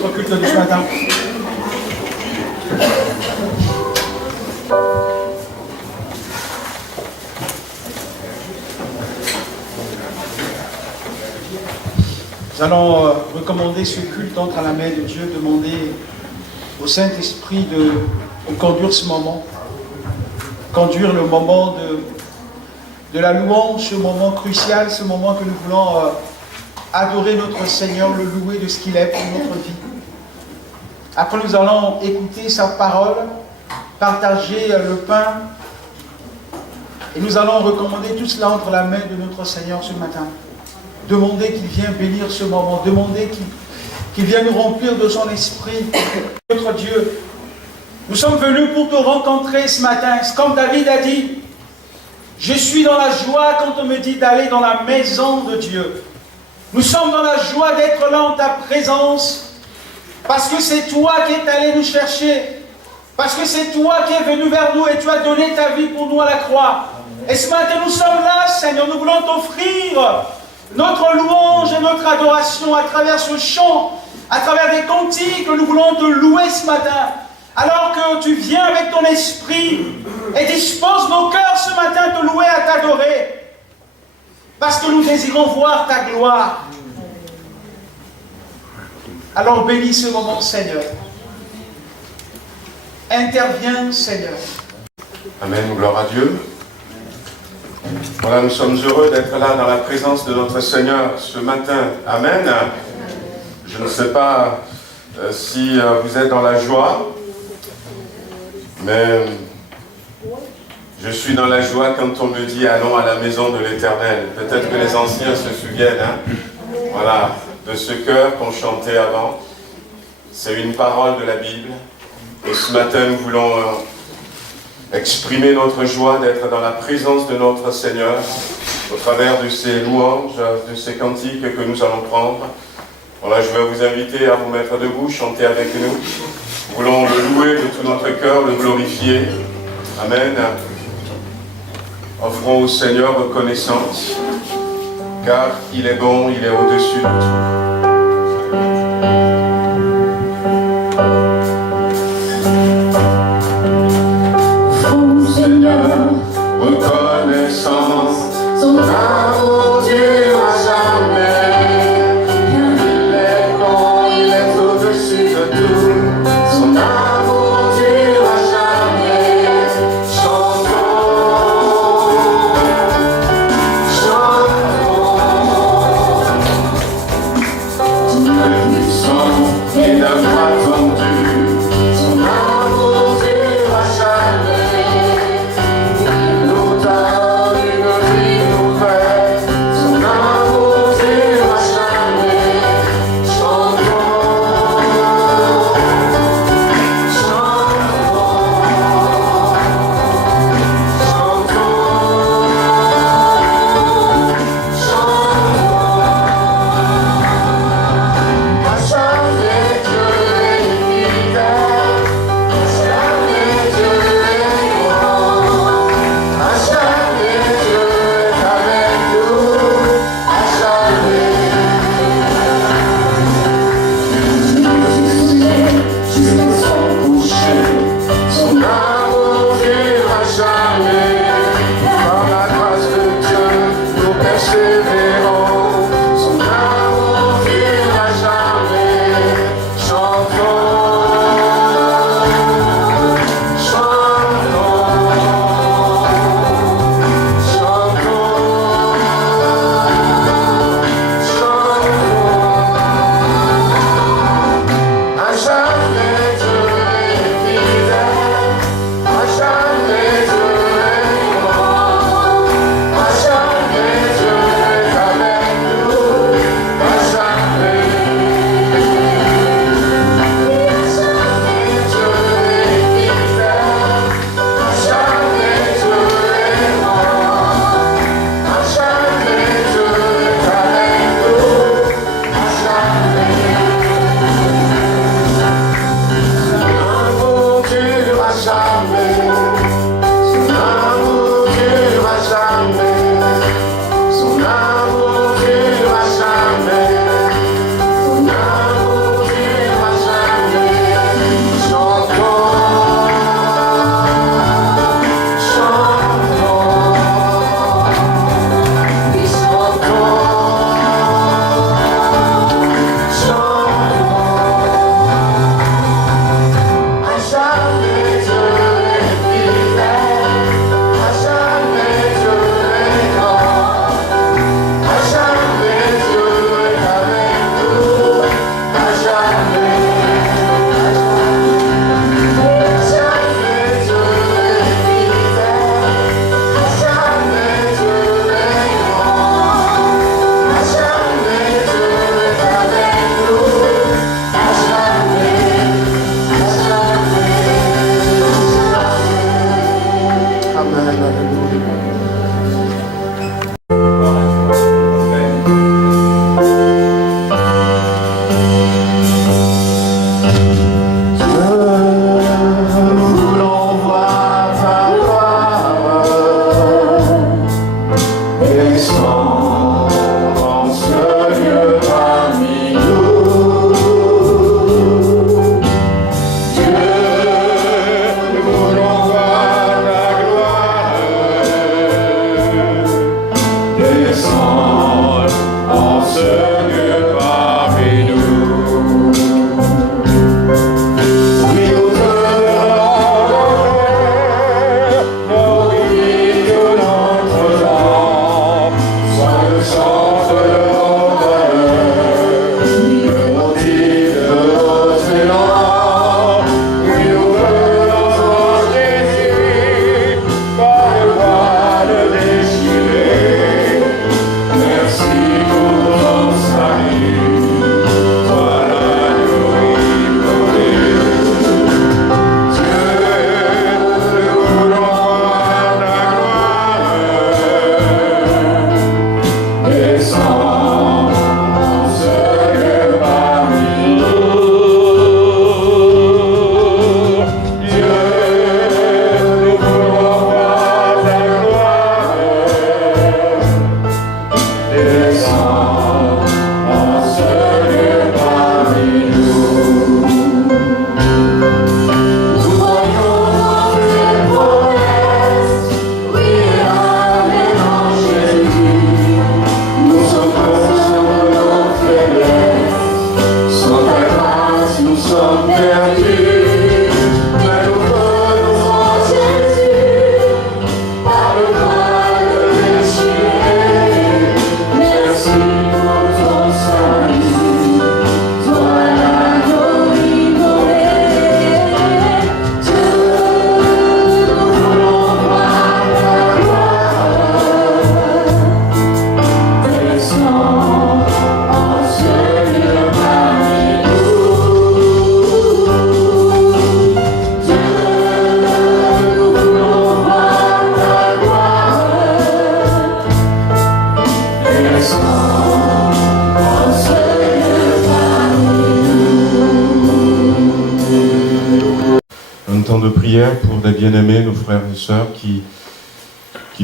Notre culte de ce matin. Nous allons recommander ce culte entre à la main de Dieu, demander au Saint-Esprit de conduire ce moment, conduire le moment de la louange, ce moment crucial, ce moment que nous voulons adorer notre Seigneur, le louer de ce qu'il est pour notre vie. Après, nous allons écouter sa parole, partager le pain, et nous allons recommander tout cela entre la main de notre Seigneur ce matin. Demander qu'il vienne bénir ce moment, demander qu'il vienne nous remplir de son esprit. Notre Dieu, nous sommes venus pour te rencontrer ce matin. Comme David a dit, je suis dans la joie quand on me dit d'aller dans la maison de Dieu. Nous sommes dans la joie d'être là en ta présence, parce que c'est toi qui es allé nous chercher, parce que c'est toi qui es venu vers nous et tu as donné ta vie pour nous à la croix. Et ce matin, nous sommes là, Seigneur, nous voulons t'offrir notre louange et notre adoration à travers ce chant, à travers des cantiques, nous voulons te louer ce matin. Alors que tu viens avec ton esprit et dispose nos cœurs ce matin à te louer, à t'adorer. Parce que nous désirons voir ta gloire. Alors bénis ce moment, Seigneur. Interviens, Seigneur. Amen, gloire à Dieu. Voilà, nous sommes heureux d'être là dans la présence de notre Seigneur ce matin. Amen. Je ne sais pas si vous êtes dans la joie, mais je suis dans la joie quand on me dit allons à la maison de l'Éternel. Peut-être que les anciens se souviennent, voilà, de ce chœur qu'on chantait avant. C'est une parole de la Bible. Et ce matin, nous voulons exprimer notre joie d'être dans la présence de notre Seigneur au travers de ces louanges, de ces cantiques que nous allons prendre. Voilà, je vais vous inviter à vous mettre debout, chanter avec nous. Nous voulons le louer de tout notre cœur, le glorifier. Amen. Offrons au Seigneur reconnaissance, car il est bon, il est au-dessus de tout. Reconnaissance, son amour durera jamais. Il est bon, il est au-dessus de tout. Son amour durera jamais. Chantons, chantons. Un puissant et d'un bras tendu. Son amour durera jamais. descends en ce lieu parmi nous. Un temps de prière pour des bien-aimés, nos frères et sœurs qui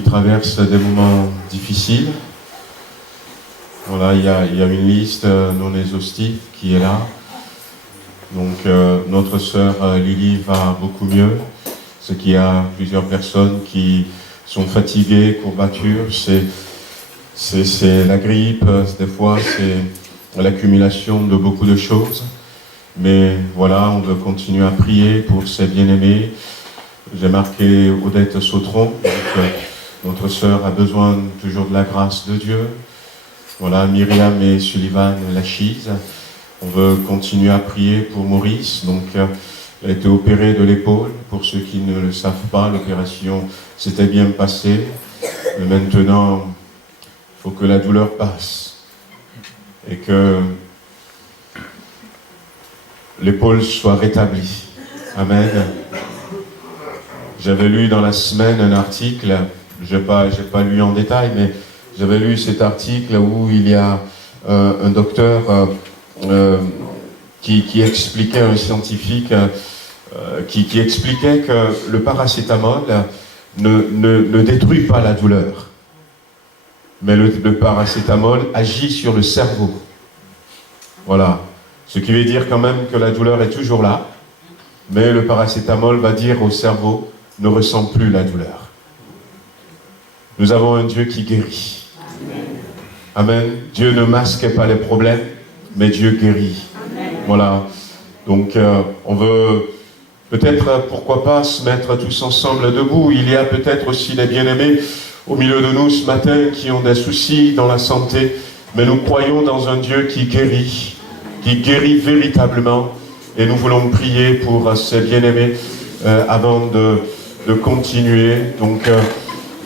traversent des moments difficiles. Voilà, il y a une liste non exhaustive qui est là. Donc notre sœur Lily va beaucoup mieux. C'est qu'il y a plusieurs personnes qui sont fatiguées, courbatures. C'est la grippe, des fois c'est l'accumulation de beaucoup de choses. Mais voilà, on veut continuer à prier pour ces bien-aimés. J'ai marqué Odette Sautron. Donc, notre sœur a besoin toujours de la grâce de Dieu. Voilà, Myriam et Sullivan Lachise. On veut continuer à prier pour Maurice. Donc, il a été opéré de l'épaule. Pour ceux qui ne le savent pas, l'opération s'était bien passée. Mais maintenant, il faut que la douleur passe. Et que l'épaule soit rétablie. Amen. J'avais lu dans la semaine un article, j'ai pas lu en détail, mais j'avais lu cet article où il y a un docteur qui expliquait, un scientifique qui expliquait que le paracétamol ne détruit pas la douleur, mais le paracétamol agit sur le cerveau. Voilà. Ce qui veut dire quand même que la douleur est toujours là, mais le paracétamol va dire au cerveau, ne ressent plus la douleur. Nous avons un Dieu qui guérit. Amen. Dieu ne masque pas les problèmes, mais Dieu guérit. Voilà. Donc on veut peut-être, pourquoi pas, se mettre tous ensemble debout. Il y a peut-être aussi des bien-aimés au milieu de nous ce matin qui ont des soucis dans la santé, mais nous croyons dans un Dieu qui guérit véritablement, et nous voulons prier pour ces bien-aimés avant de continuer. Donc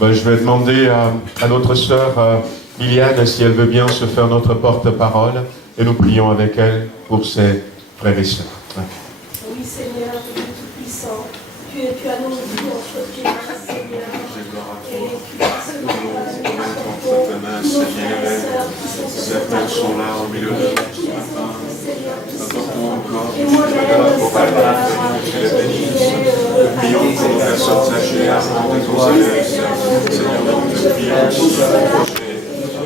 je vais demander à notre sœur Liliane si elle veut bien se faire notre porte-parole, et nous prions avec elle pour ses frères et sœurs. Oui, Seigneur, Dieu Tout-Puissant, tu annonces notre Dieu, Seigneur, et tu passes Certains sont là au milieu de nous ce matin. Apportons encore et moi-même, Seigneur, que les bénisse. Prions pour nos personnes âgées, avant de nos élèves. Seigneur, nous te prions pour se rapprocher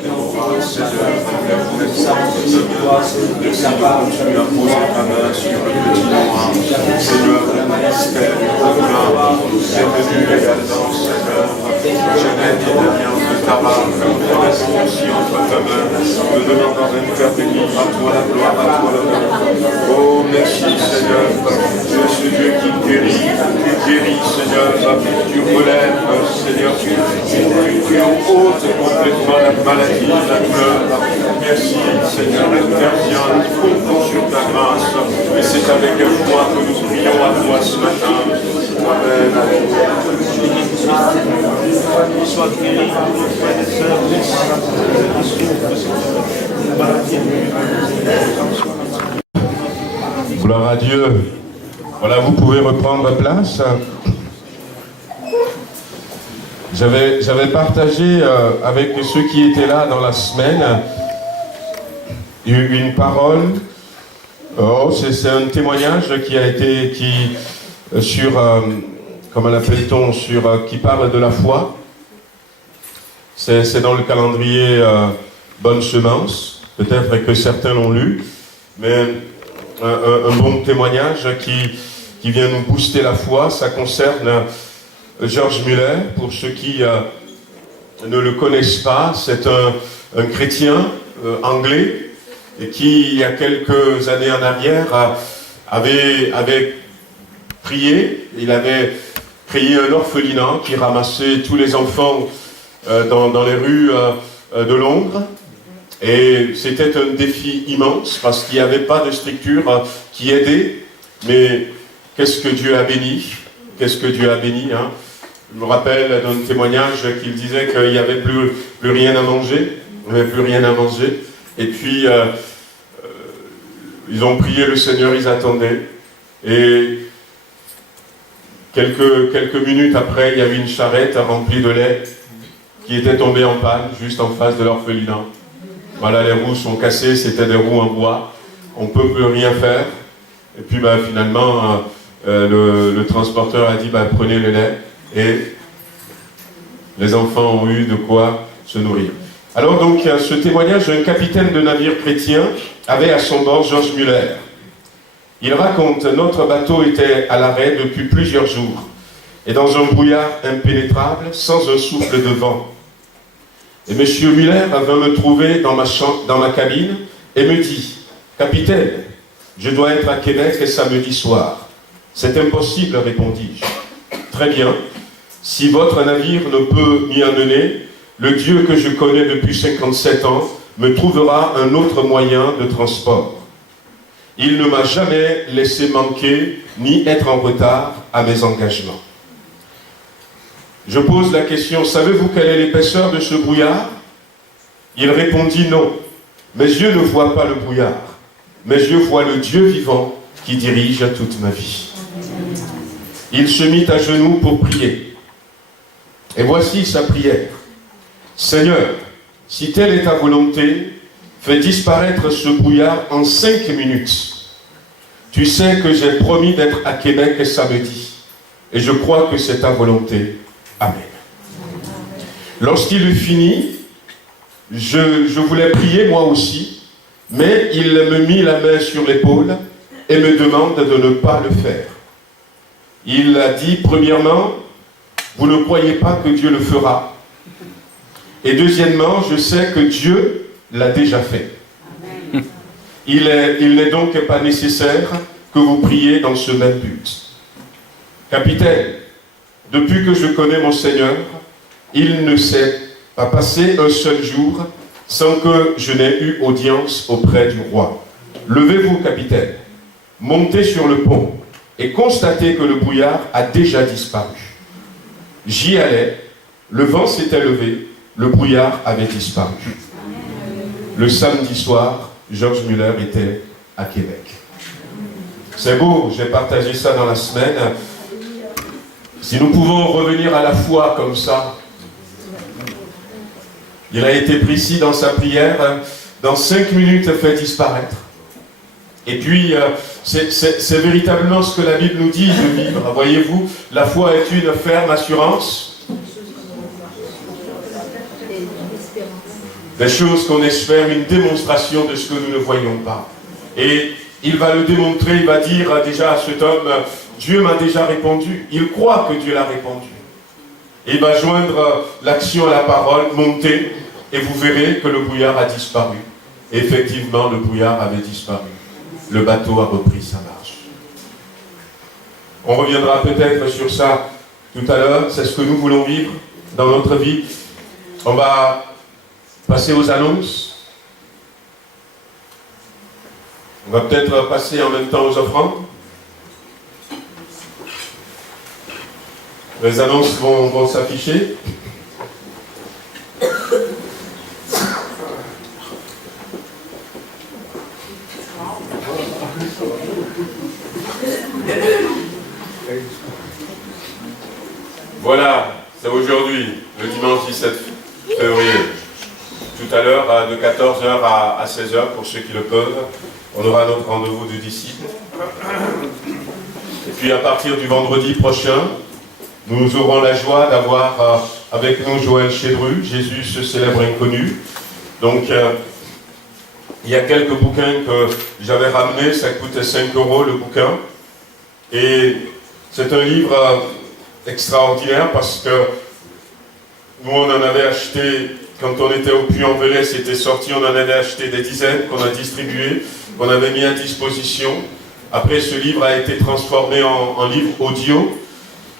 des morales, Seigneur, envers vous les centres de demain. Merci de continuer à poser ta main sur le petit noir. Seigneur, le ministère de ta main est venu également, Seigneur. Jeannette et Damien de ta main, nous te laissons aussi entre ta main. Nous demandons de nous faire bénir à toi la gloire, à toi l'honneur. Oh, merci, Seigneur. Tu es ce Dieu qui guérit. Tu guéris, Seigneur. Tu relèves, Seigneur. Tu ôtes complètement la maladie, la douleur. Merci, Seigneur. Interviens, nous comptons sur ta grâce. Et c'est avec foi que nous prions à toi ce matin. Amen. Soit guéri, frères et sœurs, Gloire à Dieu. Voilà, vous pouvez reprendre place. J'avais partagé avec ceux qui étaient là dans la semaine une parole. Oh, c'est un témoignage qui a été sur, comment l'appelle-t-on, qui parle de la foi. C'est dans le calendrier Bonne Semence. Peut-être que certains l'ont lu, mais un bon témoignage qui vient nous booster la foi. Ça concerne George Muller. Pour ceux qui ne le connaissent pas, c'est un chrétien anglais et qui, il y a quelques années en arrière, avait prié. Il avait créé un orphelinat qui ramassait tous les enfants dans les rues de Londres. Et c'était un défi immense parce qu'il n'y avait pas de structure qui aidait. Mais qu'est-ce que Dieu a béni? Qu'est-ce que Dieu a béni, hein? Je me rappelle d'un témoignage qu'il disait qu'il n'y avait plus rien à manger. Il n'y avait plus rien à manger. Et puis, ils ont prié le Seigneur, ils attendaient. Et quelques minutes après, il y avait une charrette remplie de lait qui était tombée en panne juste en face de l'orphelinat. Voilà, les roues sont cassées, c'était des roues en bois. On ne peut plus rien faire. Et puis finalement, le transporteur a dit prenez le lait. Et les enfants ont eu de quoi se nourrir. Alors donc, ce témoignage d'un capitaine de navire chrétien avait à son bord George Muller. Il raconte, notre bateau était à l'arrêt depuis plusieurs jours, et dans un brouillard impénétrable, sans un souffle de vent. Et M. Muller vint me trouver dans ma cabine et me dit, « Capitaine, je dois être à Québec samedi soir. » « C'est impossible, répondis-je. »« Très bien. Si votre navire ne peut m'y amener, le Dieu que je connais depuis 57 ans me trouvera un autre moyen de transport. Il ne m'a jamais laissé manquer ni être en retard à mes engagements. » Je pose la question, savez-vous quelle est l'épaisseur de ce brouillard? Il répondit non. Mes yeux ne voient pas le brouillard. Mes yeux voient le Dieu vivant qui dirige toute ma vie. Il se mit à genoux pour prier. Et voici sa prière. Seigneur, si telle est ta volonté, fais disparaître ce brouillard en 5 minutes. Tu sais que j'ai promis d'être à Québec samedi. Et je crois que c'est ta volonté. Amen. Lorsqu'il eut fini, je voulais prier moi aussi, mais il me mit la main sur l'épaule et me demande de ne pas le faire. Il a dit, premièrement, vous ne croyez pas que Dieu le fera. Et deuxièmement, je sais que Dieu l'a déjà fait. Il n'est donc pas nécessaire que vous priez dans ce même but. Capitaine, depuis que je connais mon Seigneur, il ne s'est pas passé un seul jour sans que je n'ai eu audience auprès du roi. Levez-vous, capitaine, montez sur le pont et constatez que le brouillard a déjà disparu. J'y allais, le vent s'était levé, le brouillard avait disparu. Le samedi soir, George Muller était à Québec. C'est beau, j'ai partagé ça dans la semaine. Si nous pouvons revenir à la foi comme ça, il a été précis dans sa prière, dans 5 minutes, fait disparaître. Et puis, c'est véritablement ce que la Bible nous dit de vivre. Voyez-vous, la foi est une ferme assurance des choses qu'on espère, une démonstration de ce que nous ne voyons pas. Et il va le démontrer, il va dire déjà à cet homme, Dieu m'a déjà répondu. Il croit que Dieu l'a répondu. Et il va joindre l'action à la parole, monter, et vous verrez que le brouillard a disparu. Et effectivement, le brouillard avait disparu. Le bateau a repris sa marche. On reviendra peut-être sur ça tout à l'heure. C'est ce que nous voulons vivre dans notre vie. On va passer aux annonces. On va peut-être passer en même temps aux offrandes. Les annonces vont s'afficher. Voilà, c'est aujourd'hui, le dimanche 17 février. Tout à l'heure, de 14h à 16h, pour ceux qui le peuvent, on aura notre rendez-vous de disciples. Et puis à partir du vendredi prochain, nous aurons la joie d'avoir avec nous Joël Chédru, Jésus, ce célèbre inconnu. Donc, il y a quelques bouquins que j'avais ramenés, ça coûte 5 € le bouquin. Et c'est un livre extraordinaire parce que nous, on en avait acheté, quand on était au Puy-en-Velay, c'était sorti, on en avait acheté des dizaines qu'on a distribuées, qu'on avait mis à disposition. Après, ce livre a été transformé en livre audio.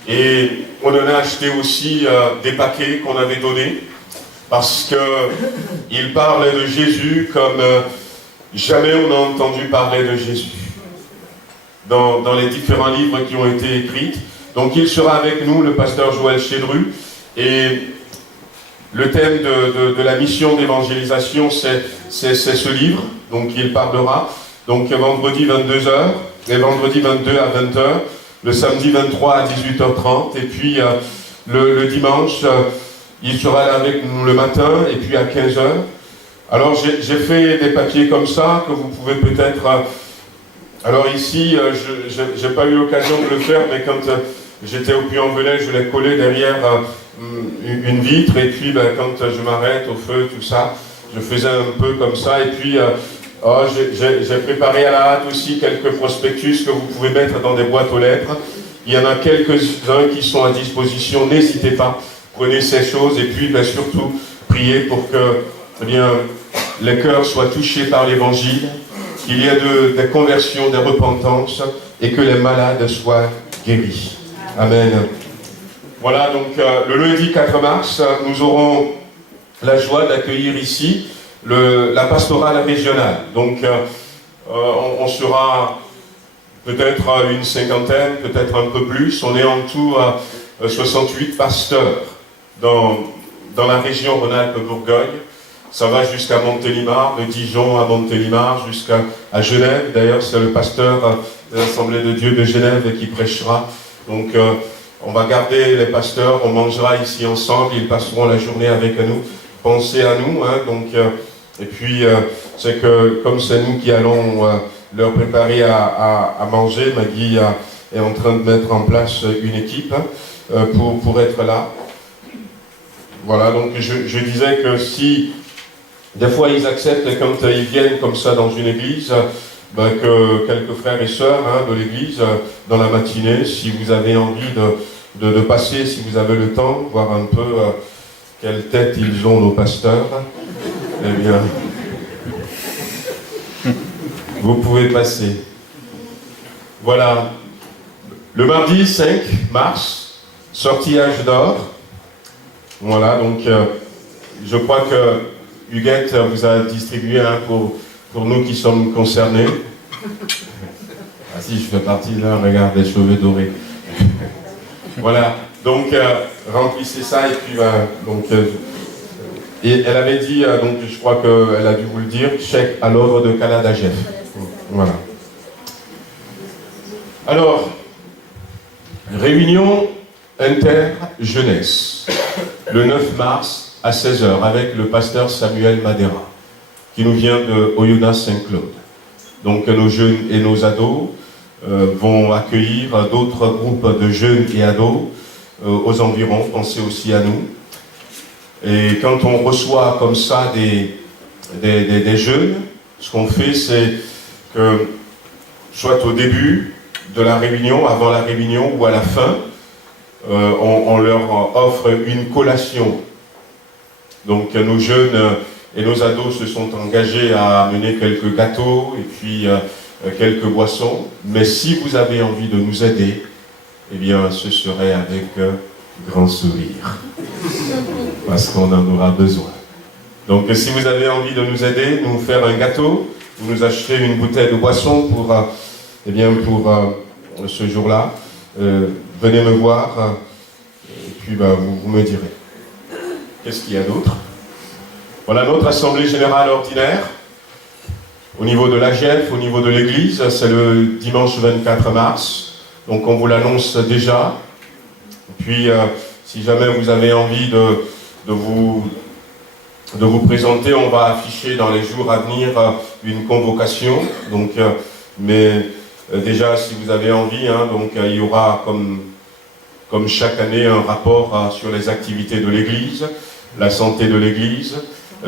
Et on en a acheté aussi des paquets qu'on avait donnés parce qu'il parlait de Jésus comme jamais on a entendu parler de Jésus dans les différents livres qui ont été écrits. Donc il sera avec nous, le pasteur Joël Chédru, et le thème de la mission d'évangélisation, c'est ce livre, donc il parlera. Donc vendredi 22h, et vendredi 22 à 20h, le samedi 23 à 18h30, et puis le dimanche, il sera là avec nous le matin, et puis à 15h. Alors j'ai fait des papiers comme ça, que vous pouvez peut-être... alors ici, je n'ai pas eu l'occasion de le faire, mais quand j'étais au Puy-en-Velay, je l'ai collé derrière une vitre, et puis quand je m'arrête au feu, tout ça, je faisais un peu comme ça, et puis j'ai préparé à la hâte aussi quelques prospectus que vous pouvez mettre dans des boîtes aux lettres. Il y en a quelques-uns qui sont à disposition, n'hésitez pas, prenez ces choses, et puis surtout, priez pour que les cœurs soient touchés par l'évangile, qu'il y ait des conversions, des repentances, et que les malades soient guéris. Amen. Voilà, donc le lundi 4 mars, nous aurons la joie d'accueillir ici la pastorale régionale. Donc on sera peut-être une cinquantaine, peut-être un peu plus. On est en tout à 68 pasteurs dans la région Rhône-Alpes-Bourgogne. Ça va jusqu'à Montélimar, de Dijon à Montélimar, jusqu'à Genève. D'ailleurs, c'est le pasteur de l'Assemblée de Dieu de Genève qui prêchera. Donc, on va garder les pasteurs, on mangera ici ensemble, ils passeront la journée avec nous. Pensez à nous, hein, donc, et puis, c'est que comme c'est nous qui allons leur préparer à manger, Maggie est en train de mettre en place une équipe pour être là. Voilà, donc je disais que si des fois ils acceptent quand ils viennent comme ça dans une église, que quelques frères et sœurs de l'église, dans la matinée, si vous avez envie de passer, si vous avez le temps, voir un peu quelle tête ils ont nos pasteurs, eh bien, vous pouvez passer. Voilà, le mardi 5 mars, sortillage d'or. Voilà, donc je crois que Huguette vous a distribué pour nous qui sommes concernés. Ah si, je fais partie là, regarde, les cheveux dorés. Voilà, donc remplissez ça et puis donc et elle avait dit, donc je crois qu'elle a dû vous le dire, chèque à l'ordre de Canada Jeff. Voilà. Alors, réunion inter-jeunesse, le 9 mars à 16h, avec le pasteur Samuel Madera, qui nous vient de Oyonnax Saint-Claude. Donc nos jeunes et nos ados vont accueillir d'autres groupes de jeunes et ados aux environs, pensez aussi à nous. Et quand on reçoit comme ça des jeunes, ce qu'on fait, c'est que, soit au début de la réunion, avant la réunion ou à la fin, on leur offre une collation. Donc nos jeunes et nos ados se sont engagés à amener quelques gâteaux et puis quelques boissons. Mais si vous avez envie de nous aider, eh bien ce serait avec grand sourire. Parce qu'on en aura besoin. Donc si vous avez envie de nous aider, nous faire un gâteau, vous nous achetez une bouteille de boisson pour ce jour-là, venez me voir et puis vous me direz. Qu'est-ce qu'il y a d'autre? Voilà notre assemblée générale ordinaire. Au niveau de l'AGF, au niveau de l'église, c'est le dimanche 24 mars. Donc on vous l'annonce déjà. Et puis si jamais vous avez envie de vous présenter, on va afficher dans les jours à venir une convocation. Donc, mais déjà, si vous avez envie, donc il y aura comme chaque année un rapport sur les activités de l'Église, la santé de l'Église,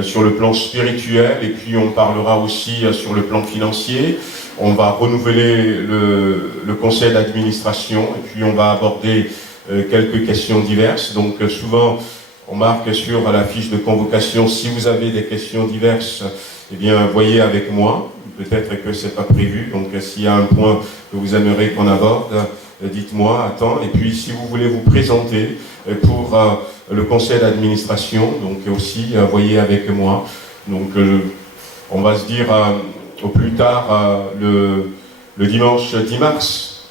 sur le plan spirituel, et puis on parlera aussi sur le plan financier. On va renouveler le conseil d'administration, et puis on va aborder quelques questions diverses. Donc souvent, on marque sur la fiche de convocation, si vous avez des questions diverses, eh bien, voyez avec moi. Peut-être que ce n'est pas prévu, donc s'il y a un point que vous aimeriez qu'on aborde, dites-moi, attends. Et puis, si vous voulez vous présenter pour le conseil d'administration, donc aussi, voyez avec moi. Donc, on va se dire au plus tard le dimanche 10 mars.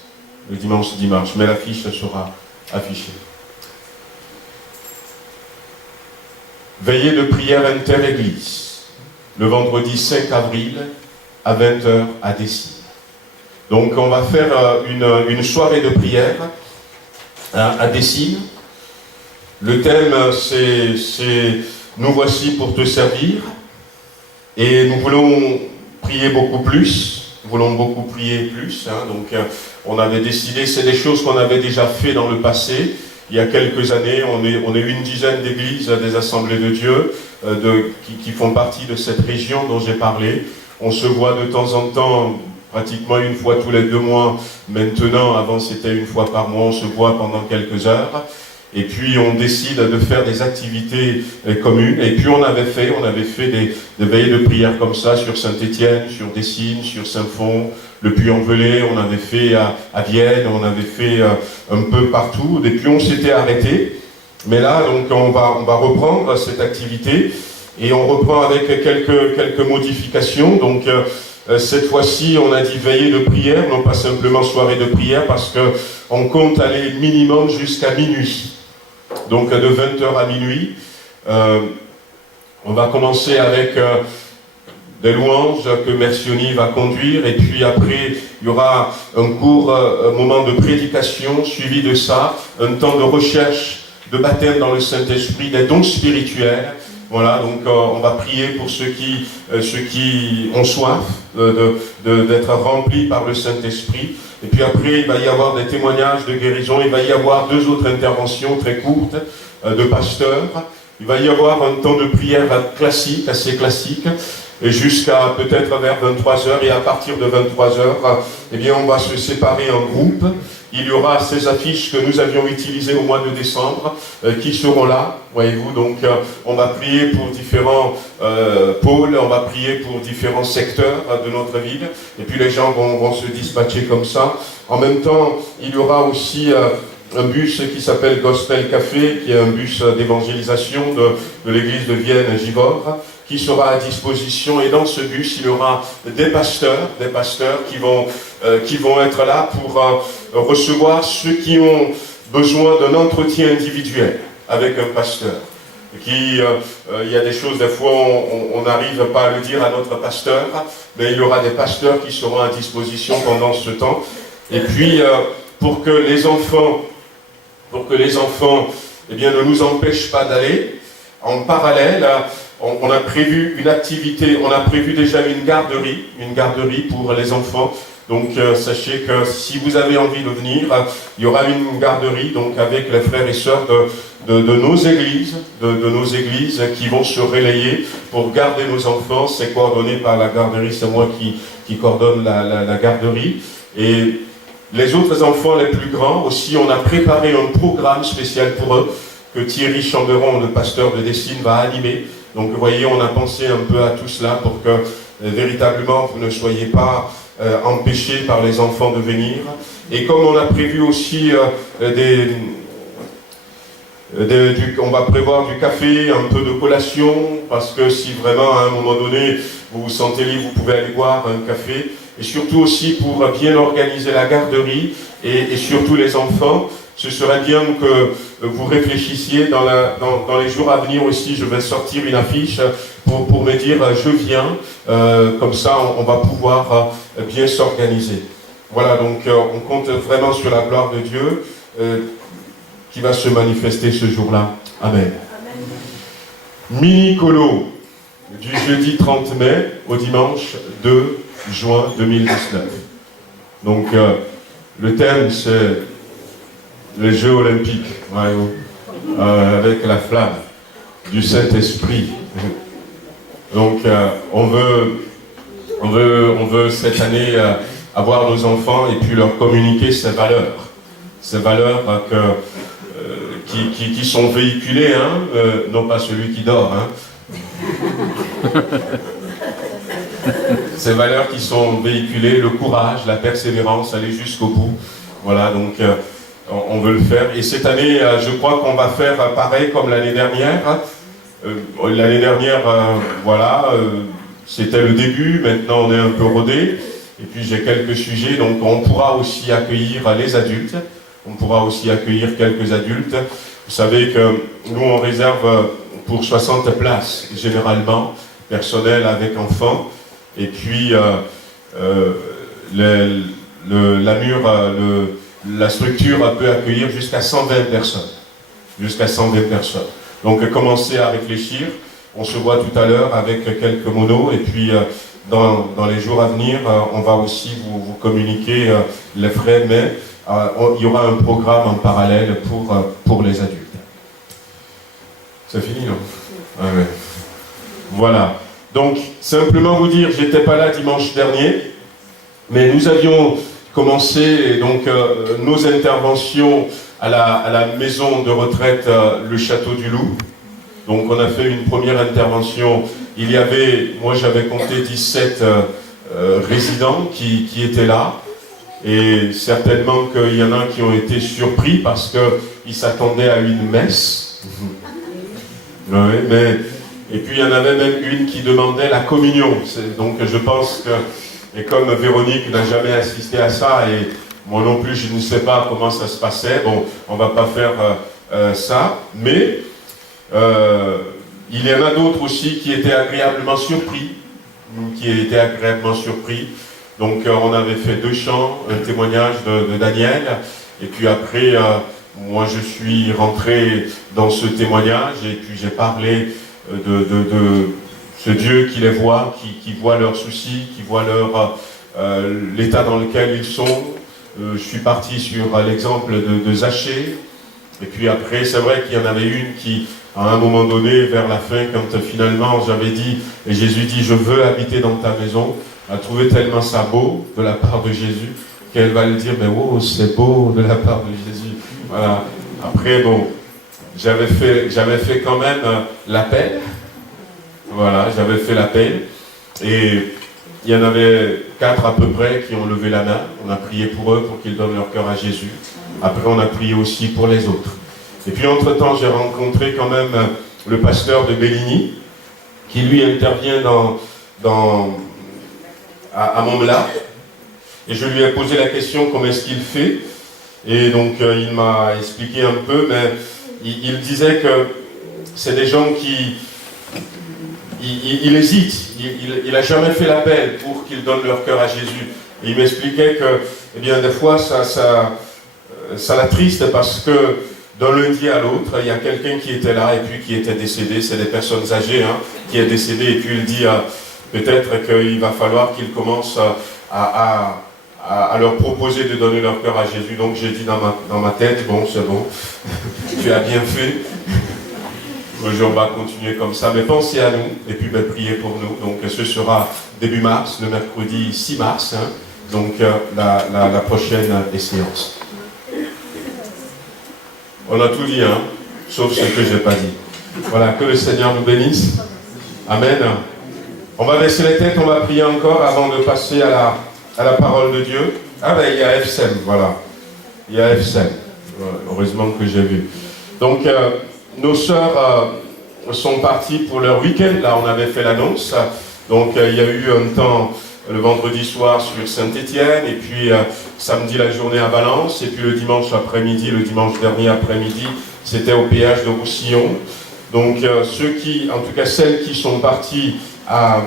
Le dimanche 10 mars, mais l'affiche sera affichée. Veillée de prière inter-église, le vendredi 5 avril à 20h à Dessines. Donc on va faire une soirée de prière à Dessines. Le thème c'est « Nous voici pour te servir ». Et nous voulons prier beaucoup plus, nous voulons beaucoup prier plus. Donc on avait décidé, c'est des choses qu'on avait déjà fait dans le passé. Il y a quelques années, on est une dizaine d'églises, des assemblées de Dieu, qui font partie de cette région dont j'ai parlé. On se voit de temps en temps, pratiquement une fois tous les 2 mois. Maintenant, avant c'était une fois par mois, on se voit pendant quelques heures. Et puis on décide de faire des activités communes. Et puis on avait fait des veillées de prière comme ça sur Saint-Étienne, sur Dessines, sur Saint-Fond, le Puy-en-Velay, on avait fait à Vienne, on avait fait un peu partout. Et puis on s'était arrêté. Mais là, donc on va reprendre cette activité. Et on reprend avec quelques modifications. Donc cette fois-ci, on a dit veillée de prière, non pas simplement soirée de prière, parce qu'on compte aller minimum jusqu'à minuit. Donc de 20h à minuit, on va commencer avec des louanges que Mercioni va conduire, et puis après il y aura un court moment de prédication, suivi de ça, un temps de recherche, de baptême dans le Saint-Esprit, des dons spirituels. Voilà, donc on va prier pour ceux qui ont soif d'être remplis par le Saint-Esprit. Et puis après, il va y avoir des témoignages de guérison. Il va y avoir 2 autres interventions très courtes de pasteurs. Il va y avoir un temps de prière classique, assez classique, et jusqu'à peut-être vers 23h. Et à partir de 23h, eh bien, on va se séparer en groupes. Il y aura ces affiches que nous avions utilisées au mois de décembre qui seront là, voyez-vous. Donc on va prier pour différents pôles, on va prier pour différents secteurs de notre ville. Et puis les gens vont se dispatcher comme ça. En même temps, il y aura aussi un bus qui s'appelle Gospel Café, qui est un bus d'évangélisation de l'église de Vienne-Givors, qui sera à disposition. Et dans ce bus, il y aura des pasteurs qui vont être là pour recevoir ceux qui ont besoin d'un entretien individuel avec un pasteur. Il y a des choses, des fois, on n'arrive pas à le dire à notre pasteur, mais il y aura des pasteurs qui seront à disposition pendant ce temps. Et puis, pour que les enfants, eh bien, ne nous empêchent pas d'aller, en parallèle, on a prévu une activité, on a prévu déjà une garderie pour les enfants. Donc sachez que si vous avez envie de venir, il y aura une garderie donc avec les frères et sœurs de nos églises, de nos églises qui vont se relayer pour garder nos enfants. C'est coordonné par la garderie, c'est moi qui coordonne la garderie. Et les autres enfants les plus grands aussi, on a préparé un programme spécial pour eux que Thierry Chamberon, le pasteur de Dessines, va animer. Donc vous voyez, on a pensé un peu à tout cela pour que véritablement vous ne soyez pas empêchés par les enfants de venir. Et comme on a prévu aussi on va prévoir du café, un peu de collation, parce que si vraiment à un moment donné vous vous sentez libre, vous pouvez aller boire un café. Et surtout aussi pour bien organiser la garderie et surtout les enfants. Ce serait bien que vous réfléchissiez dans les jours à venir aussi. Je vais sortir une affiche pour me dire je viens. Comme ça, on va pouvoir bien s'organiser. Voilà, donc on compte vraiment sur la gloire de Dieu qui va se manifester ce jour-là. Amen. Mini-colo du jeudi 30 mai au dimanche 2 juin 2019. Donc le thème c'est les Jeux Olympiques, avec la flamme du Saint-Esprit. Donc on veut cette année avoir nos enfants et puis leur communiquer ces valeurs qui sont véhiculées, non pas celui qui dort. Ces valeurs qui sont véhiculées, le courage, la persévérance, aller jusqu'au bout. Voilà, donc on veut le faire. Et cette année, je crois qu'on va faire pareil comme l'année dernière. L'année dernière, c'était le début, maintenant on est un peu rodé. Et puis j'ai quelques sujets, donc on pourra aussi accueillir les adultes. On pourra aussi accueillir quelques adultes. Vous savez que nous, on réserve pour 60 places, généralement, personnel avec enfants. Et puis, la structure peut accueillir jusqu'à 120 personnes. Jusqu'à 120 personnes. Donc, commencez à réfléchir. on se voit tout à l'heure avec quelques monos. Et puis, dans les jours à venir, on va aussi vous communiquer les frais, mais il y aura un programme en parallèle pour les adultes. C'est fini, non? Ouais. Voilà. Donc, simplement vous dire, j'étais pas là dimanche dernier, mais nous avions commencé donc, nos interventions à la maison de retraite, le Château du Loup. Donc, on a fait une première intervention. Il y avait, moi j'avais compté 17 résidents qui étaient là. Et certainement qu'il y en a qui ont été surpris parce qu'ils s'attendaient à une messe. Oui, mais, et puis il y en avait même une qui demandait la communion. Donc je pense que, et comme Véronique n'a jamais assisté à ça, et moi non plus je ne sais pas comment ça se passait, bon, on ne va pas faire ça, mais il y en a d'autres aussi qui étaient agréablement surpris, Donc on avait fait 2 chants, un témoignage de Daniel, et puis après, moi je suis rentré dans ce témoignage, et puis j'ai parlé de ce Dieu qui les voit, qui voit leurs soucis, qui voit l'état dans lequel ils sont. Je suis parti sur l'exemple de Zachée, et puis après, c'est vrai qu'il y en avait une qui, à un moment donné, vers la fin, quand finalement j'avais dit, et Jésus dit, je veux habiter dans ta maison, elle a trouvé tellement ça beau de la part de Jésus, qu'elle va lui dire, mais oh, c'est beau de la part de Jésus. Voilà. Après, bon, j'avais fait quand même l'appel. Voilà, j'avais fait l'appel. Et il y en avait 4 à peu près qui ont levé la main. On a prié pour eux, pour qu'ils donnent leur cœur à Jésus. Après, on a prié aussi pour les autres. Et puis, entre-temps, j'ai rencontré quand même le pasteur de Belligny, qui lui intervient à Montblat. Et je lui ai posé la question, comment est-ce qu'il fait? Et donc, il m'a expliqué un peu, mais il disait que c'est des gens qui... Il hésite, il n'a jamais fait l'appel pour qu'ils donnent leur cœur à Jésus. Et il m'expliquait que, eh bien, des fois, ça l'attriste parce que d'un lundi à l'autre, il y a quelqu'un qui était là et puis qui était décédé. C'est des personnes âgées qui est décédé. Et puis il dit peut-être qu'il va falloir qu'ils commencent à leur proposer de donner leur cœur à Jésus. Donc j'ai dit dans ma tête, bon, c'est bon, tu as bien fait. On va continuer comme ça, mais pensez à nous et puis priez pour nous. Donc ce sera début mars, le mercredi 6 mars, donc la prochaine séance. On a tout dit, sauf ce que je n'ai pas dit. Voilà, que le Seigneur nous bénisse. Amen. On va baisser les têtes, on va prier encore avant de passer à la parole de Dieu. Ah ben il y a FSEM, voilà. Il y a FSEM. Voilà, heureusement que j'ai vu. Donc nos sœurs sont parties pour leur week-end. Là on avait fait l'annonce. Donc il y a eu un temps le vendredi soir sur Saint-Étienne, et puis samedi la journée à Valence, et puis le dimanche dernier après-midi, c'était au péage de Roussillon. Donc en tout cas celles qui sont parties à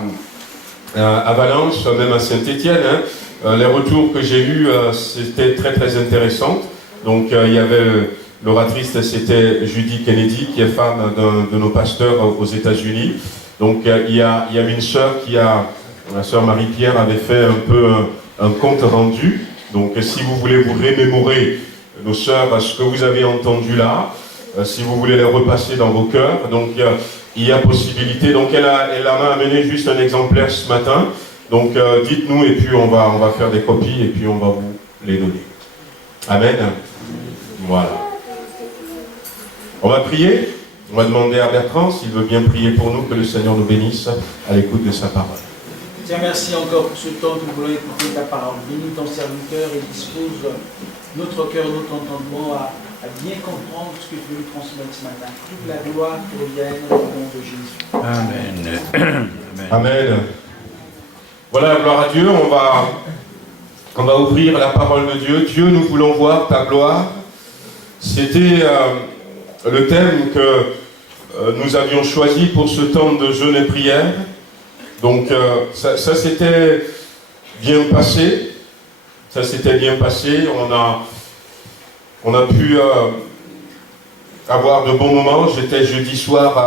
Valence, même à Saint-Étienne, les retours que j'ai eus, c'était très très intéressant. Donc il y avait l'oratrice, c'était Judy Kennedy, qui est femme de nos pasteurs aux États-Unis. Donc il y a une sœur la sœur Marie-Pierre avait fait un peu un compte rendu. Donc si vous voulez vous remémorer, nos sœurs, ce que vous avez entendu là, si vous voulez les repasser dans vos cœurs, donc il y a possibilité. Donc elle m'a amené juste un exemplaire ce matin. Donc dites-nous et puis on va faire des copies et puis on va vous les donner. Amen. Voilà. On va prier. On va demander à Bertrand s'il veut bien prier pour nous, que le Seigneur nous bénisse à l'écoute de sa parole. Tiens, merci encore pour ce temps que nous voulons écouter ta parole. Bénis ton serviteur et dispose notre cœur, notre entendement à bien comprendre ce que tu veux nous transmettre ce matin. Toute la gloire te revienne au nom de Jésus. Amen. Amen. Voilà, gloire à Dieu. On va ouvrir la parole de Dieu. Dieu, nous voulons voir ta gloire. C'était le thème que nous avions choisi pour ce temps de jeûne et prière. Donc ça s'était bien passé. Ça s'était bien passé. On a pu avoir de bons moments. J'étais jeudi soir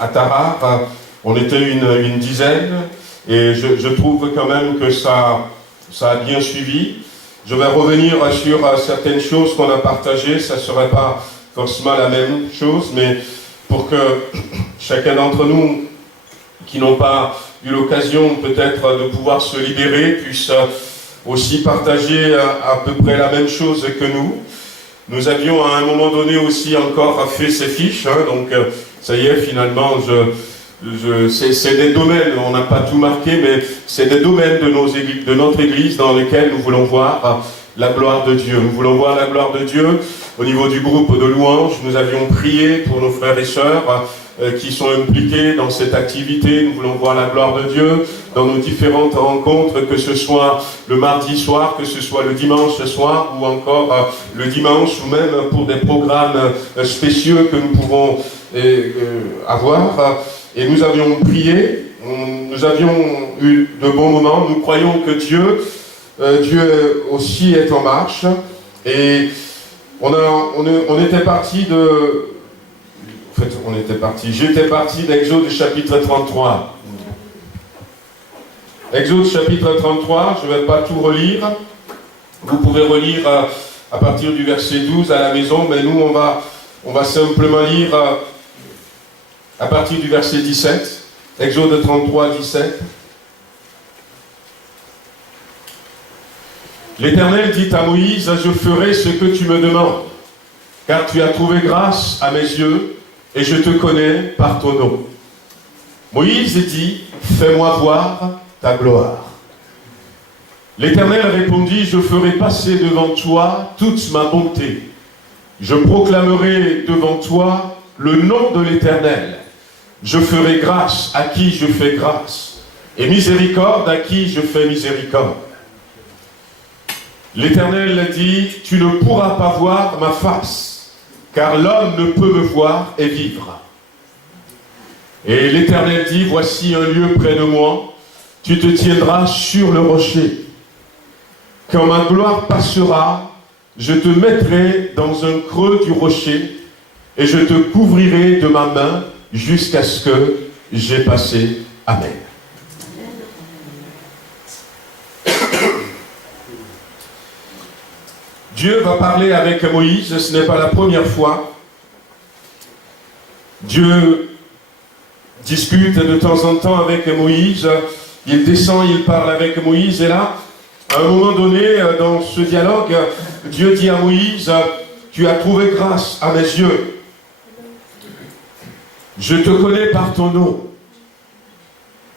à Tarare, on était une dizaine, et je trouve quand même que ça a bien suivi. Je vais revenir sur certaines choses qu'on a partagées, ça ne serait pas forcément la même chose, mais pour que chacun d'entre nous qui n'ont pas eu l'occasion peut-être de pouvoir se libérer puisse aussi partager à peu près la même chose que nous. Nous avions à un moment donné aussi encore fait ces fiches, donc ça y est, finalement, c'est des domaines, on n'a pas tout marqué, mais c'est des domaines de notre Église dans lesquels nous voulons voir la gloire de Dieu. Nous voulons voir la gloire de Dieu au niveau du groupe de louanges. Nous avions prié pour nos frères et sœurs qui sont impliqués dans cette activité. Nous voulons voir la gloire de Dieu dans nos différentes rencontres, que ce soit le mardi soir, que ce soit le dimanche soir, ou encore le dimanche, ou même pour des programmes spéciaux que nous pouvons avoir. Et nous avions prié, nous avions eu de bons moments. Nous croyons que Dieu aussi est en marche. Et on était parti de... En fait, j'étais parti d'Exode chapitre 33. Exode chapitre 33, je ne vais pas tout relire. Vous pouvez relire à partir du verset 12 à la maison, mais nous, on va simplement lire à partir du verset 17. Exode 33, 17. L'Éternel dit à Moïse, « Je ferai ce que tu me demandes, car tu as trouvé grâce à mes yeux, et je te connais par ton nom. » Moïse dit, « Fais-moi voir ta gloire. » L'Éternel répondit, « Je ferai passer devant toi toute ma bonté. Je proclamerai devant toi le nom de l'Éternel. Je ferai grâce à qui je fais grâce, et miséricorde à qui je fais miséricorde. » L'Éternel dit, « Tu ne pourras pas voir ma face, car l'homme ne peut me voir et vivre. » Et l'Éternel dit, « Voici un lieu près de moi, tu te tiendras sur le rocher. Quand ma gloire passera, je te mettrai dans un creux du rocher, et je te couvrirai de ma main jusqu'à ce que j'ai passé. Amen. » Dieu va parler avec Moïse, ce n'est pas la première fois. Dieu discute de temps en temps avec Moïse, il descend, il parle avec Moïse, et là, à un moment donné, dans ce dialogue, Dieu dit à Moïse, « Tu as trouvé grâce à mes yeux. Je te connais par ton nom. »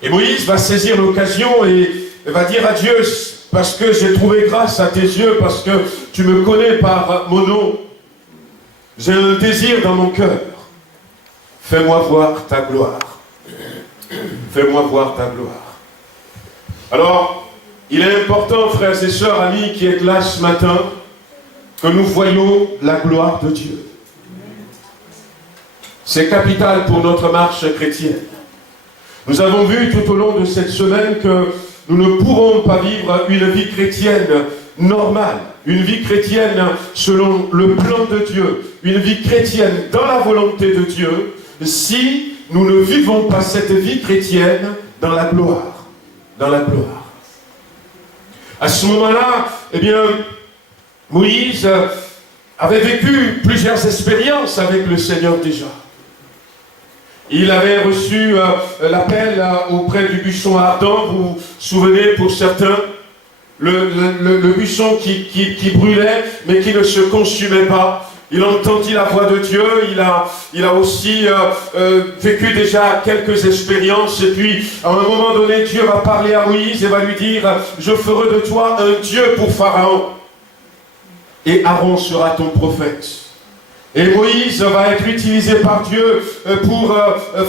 Et Moïse va saisir l'occasion et va dire à Dieu, « Parce que j'ai trouvé grâce à tes yeux, parce que tu me connais par mon nom, j'ai un désir dans mon cœur. Fais-moi voir ta gloire. Fais-moi voir ta gloire. » Alors, il est important, frères et sœurs, amis, qui êtes là ce matin, que nous voyions la gloire de Dieu. C'est capital pour notre marche chrétienne. Nous avons vu tout au long de cette semaine que nous ne pourrons pas vivre une vie chrétienne normale, une vie chrétienne selon le plan de Dieu, une vie chrétienne dans la volonté de Dieu, si nous ne vivons pas cette vie chrétienne dans la gloire. Dans la gloire. À ce moment-là, eh bien, Moïse avait vécu plusieurs expériences avec le Seigneur déjà. Il avait reçu l'appel auprès du buisson ardent, vous vous souvenez pour certains, le buisson qui brûlait mais qui ne se consumait pas. Il entendit la voix de Dieu, il a aussi vécu déjà quelques expériences, et puis à un moment donné Dieu va parler à Moïse et va lui dire « Je ferai de toi un Dieu pour Pharaon, et Aaron sera ton prophète. » Et Moïse va être utilisé par Dieu pour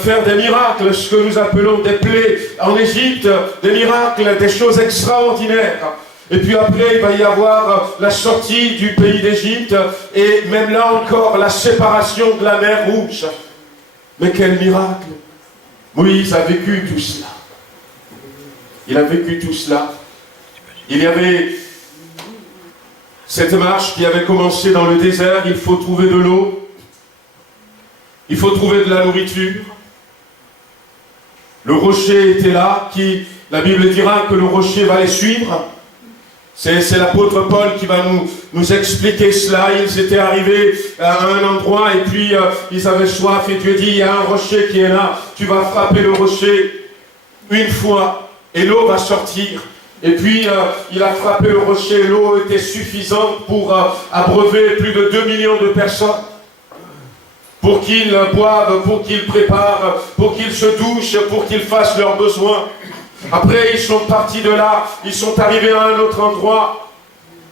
faire des miracles, ce que nous appelons des plaies en Égypte, des miracles, des choses extraordinaires. Et puis après, il va y avoir la sortie du pays d'Égypte, et même là encore, la séparation de la mer Rouge. Mais quel miracle! Moïse a vécu tout cela. Il a vécu tout cela. Il y avait cette marche qui avait commencé dans le désert, il faut trouver de l'eau. il faut trouver de la nourriture. Le rocher était là, la Bible dira que le rocher va les suivre. C'est l'apôtre Paul qui va nous expliquer cela. Ils étaient arrivés à un endroit et puis ils avaient soif et Dieu dit, il y a un rocher qui est là, tu vas frapper le rocher une fois et l'eau va sortir. Et puis il a frappé le rocher, l'eau était suffisante pour abreuver plus de 2 millions de personnes. Pour qu'ils boivent, pour qu'ils préparent, pour qu'ils se douchent, pour qu'ils fassent leurs besoins. Après, ils sont partis de là, ils sont arrivés à un autre endroit,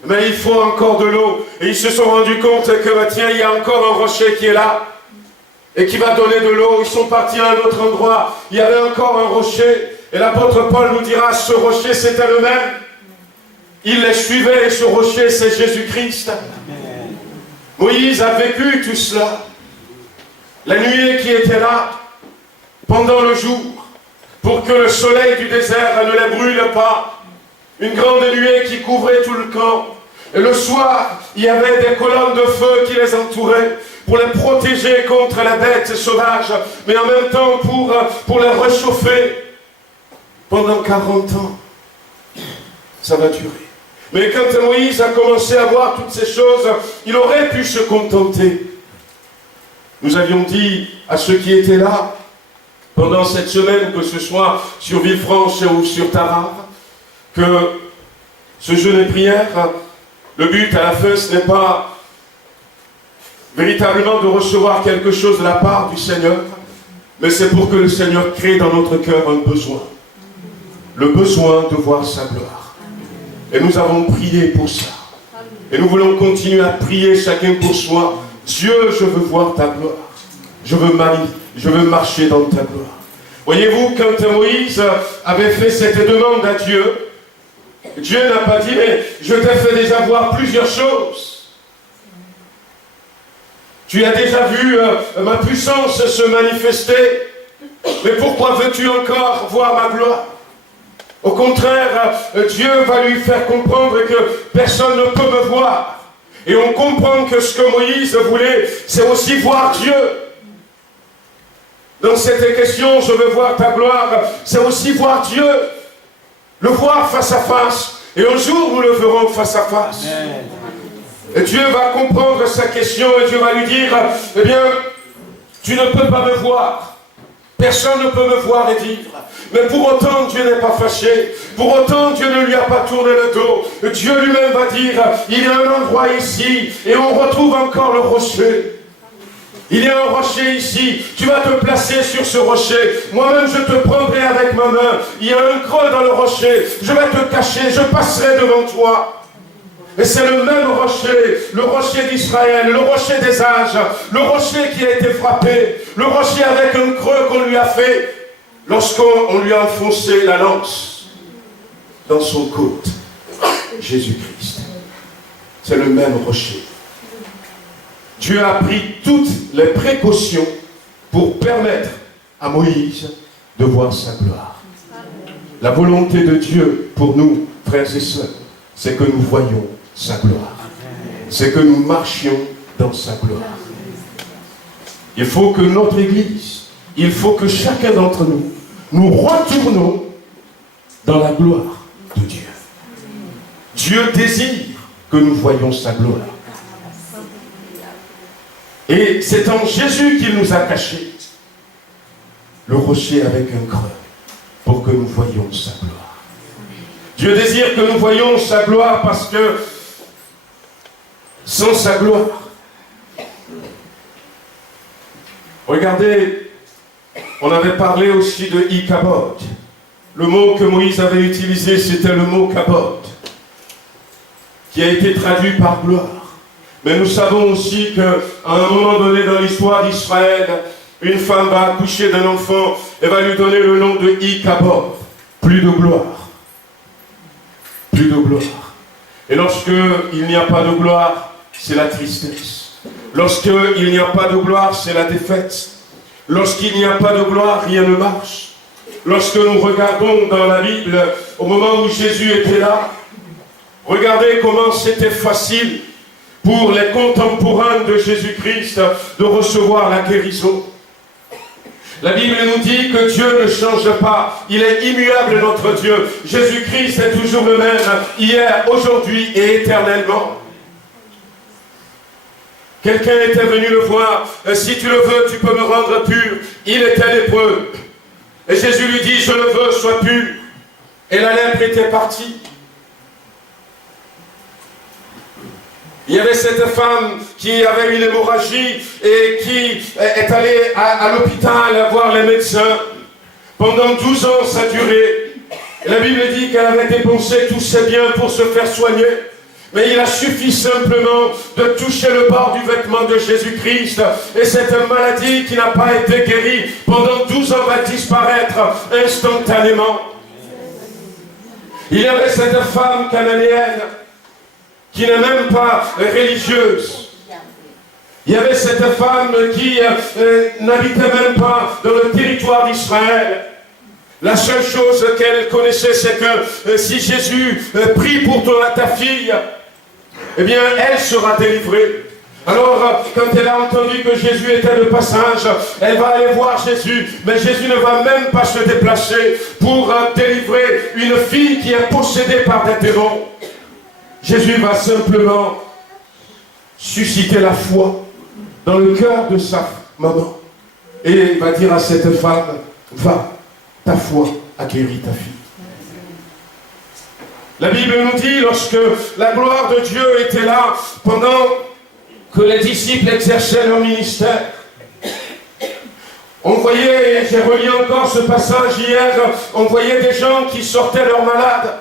mais il faut encore de l'eau. Et ils se sont rendus compte que, tiens, il y a encore un rocher qui est là, et qui va donner de l'eau. Ils sont partis à un autre endroit, il y avait encore un rocher, et l'apôtre Paul nous dira, ce rocher c'était le même. Il les suivait, et ce rocher c'est Jésus-Christ. Moïse a vécu tout cela. La nuée qui était là, pendant le jour, pour que le soleil du désert ne les brûle pas. Une grande nuée qui couvrait tout le camp. Et le soir, il y avait des colonnes de feu qui les entouraient pour les protéger contre les bêtes sauvages, mais en même temps pour les réchauffer. Pendant 40 ans, ça va durer. Mais quand Moïse a commencé à voir toutes ces choses, il aurait pu se contenter. Nous avions dit à ceux qui étaient là, pendant cette semaine, que ce soit sur Villefranche ou sur Tarare, que ce jeûne et prière, le but à la fin, ce n'est pas véritablement de recevoir quelque chose de la part du Seigneur, mais c'est pour que le Seigneur crée dans notre cœur un besoin. Le besoin de voir sa gloire. Et nous avons prié pour ça. Et nous voulons continuer à prier chacun pour soi. Dieu, je veux voir ta gloire. Je veux marcher dans ta gloire. Voyez-vous, quand Moïse avait fait cette demande à Dieu, Dieu n'a pas dit, mais je t'ai fait déjà voir plusieurs choses. Tu as déjà vu ma puissance se manifester, mais pourquoi veux-tu encore voir ma gloire? Au contraire, Dieu va lui faire comprendre que personne ne peut me voir. Et on comprend que ce que Moïse voulait, c'est aussi voir Dieu. Dans cette question, je veux voir ta gloire, c'est aussi voir Dieu. Le voir face à face. Et un jour, nous le verrons face à face. Et Dieu va comprendre sa question et Dieu va lui dire, eh bien, tu ne peux pas me voir. Personne ne peut me voir et vivre. Mais pour autant, Dieu n'est pas fâché. Pour autant, Dieu ne lui a pas tourné le dos. Dieu lui-même va dire, il y a un endroit ici, et on retrouve encore le rocher. Il y a un rocher ici, tu vas te placer sur ce rocher. Moi-même, je te prendrai avec ma main. Il y a un creux dans le rocher. Je vais te cacher, je passerai devant toi. Et c'est le même rocher, le rocher d'Israël, le rocher des âges, le rocher qui a été frappé, le rocher avec un creux qu'on lui a fait lorsqu'on lui a enfoncé la lance dans son côte. Jésus-Christ. C'est le même rocher. Dieu a pris toutes les précautions pour permettre à Moïse de voir sa gloire. La volonté de Dieu pour nous, frères et sœurs, c'est que nous voyions sa gloire. C'est que nous marchions dans sa gloire. Il faut que notre Église, il faut que chacun d'entre nous, nous retournons dans la gloire de Dieu. Dieu désire que nous voyions sa gloire. Et c'est en Jésus qu'il nous a cachés le rocher avec un creux pour que nous voyions sa gloire. Dieu désire que nous voyions sa gloire parce que sans sa gloire, regardez, on avait parlé aussi de Ikabod. Le mot que Moïse avait utilisé, c'était le mot Kabod, qui a été traduit par gloire. Mais nous savons aussi qu'à un moment donné dans l'histoire d'Israël, une femme va accoucher d'un enfant et va lui donner le nom de Ikabod. Plus de gloire. Plus de gloire. Et lorsqu'il n'y a pas de gloire, c'est la tristesse. Lorsqu'il n'y a pas de gloire, c'est la défaite. Lorsqu'il n'y a pas de gloire, rien ne marche. Lorsque nous regardons dans la Bible, au moment où Jésus était là, regardez comment c'était facile pour les contemporains de Jésus-Christ de recevoir la guérison. La Bible nous dit que Dieu ne change pas. Il est immuable, notre Dieu. Jésus-Christ est toujours le même, hier, aujourd'hui et éternellement. Quelqu'un était venu le voir. Si tu le veux, tu peux me rendre pur. Il était lépreux. Et Jésus lui dit, je le veux, sois pur. Et la lèpre était partie. Il y avait cette femme qui avait une hémorragie et qui est allée à l'hôpital voir les médecins. Pendant 12 ans, ça a duré. Et la Bible dit qu'elle avait dépensé tous ses biens pour se faire soigner. Mais il a suffi simplement de toucher le bord du vêtement de Jésus-Christ. Et cette maladie qui n'a pas été guérie pendant 12 ans va disparaître instantanément. Il y avait cette femme cananéenne qui n'est même pas religieuse. Il y avait cette femme qui n'habitait même pas dans le territoire d'Israël. La seule chose qu'elle connaissait, c'est que si Jésus prie pour ta fille, eh bien, elle sera délivrée. Alors, quand elle a entendu que Jésus était de passage, elle va aller voir Jésus, mais Jésus ne va même pas se déplacer pour délivrer une fille qui est possédée par des démons. Jésus va simplement susciter la foi dans le cœur de sa maman. Et il va dire à cette femme, va, ta foi a guéri ta fille. La Bible nous dit, lorsque la gloire de Dieu était là, pendant que les disciples exerçaient leur ministère, on voyait, j'ai relu encore ce passage hier, on voyait des gens qui sortaient leurs malades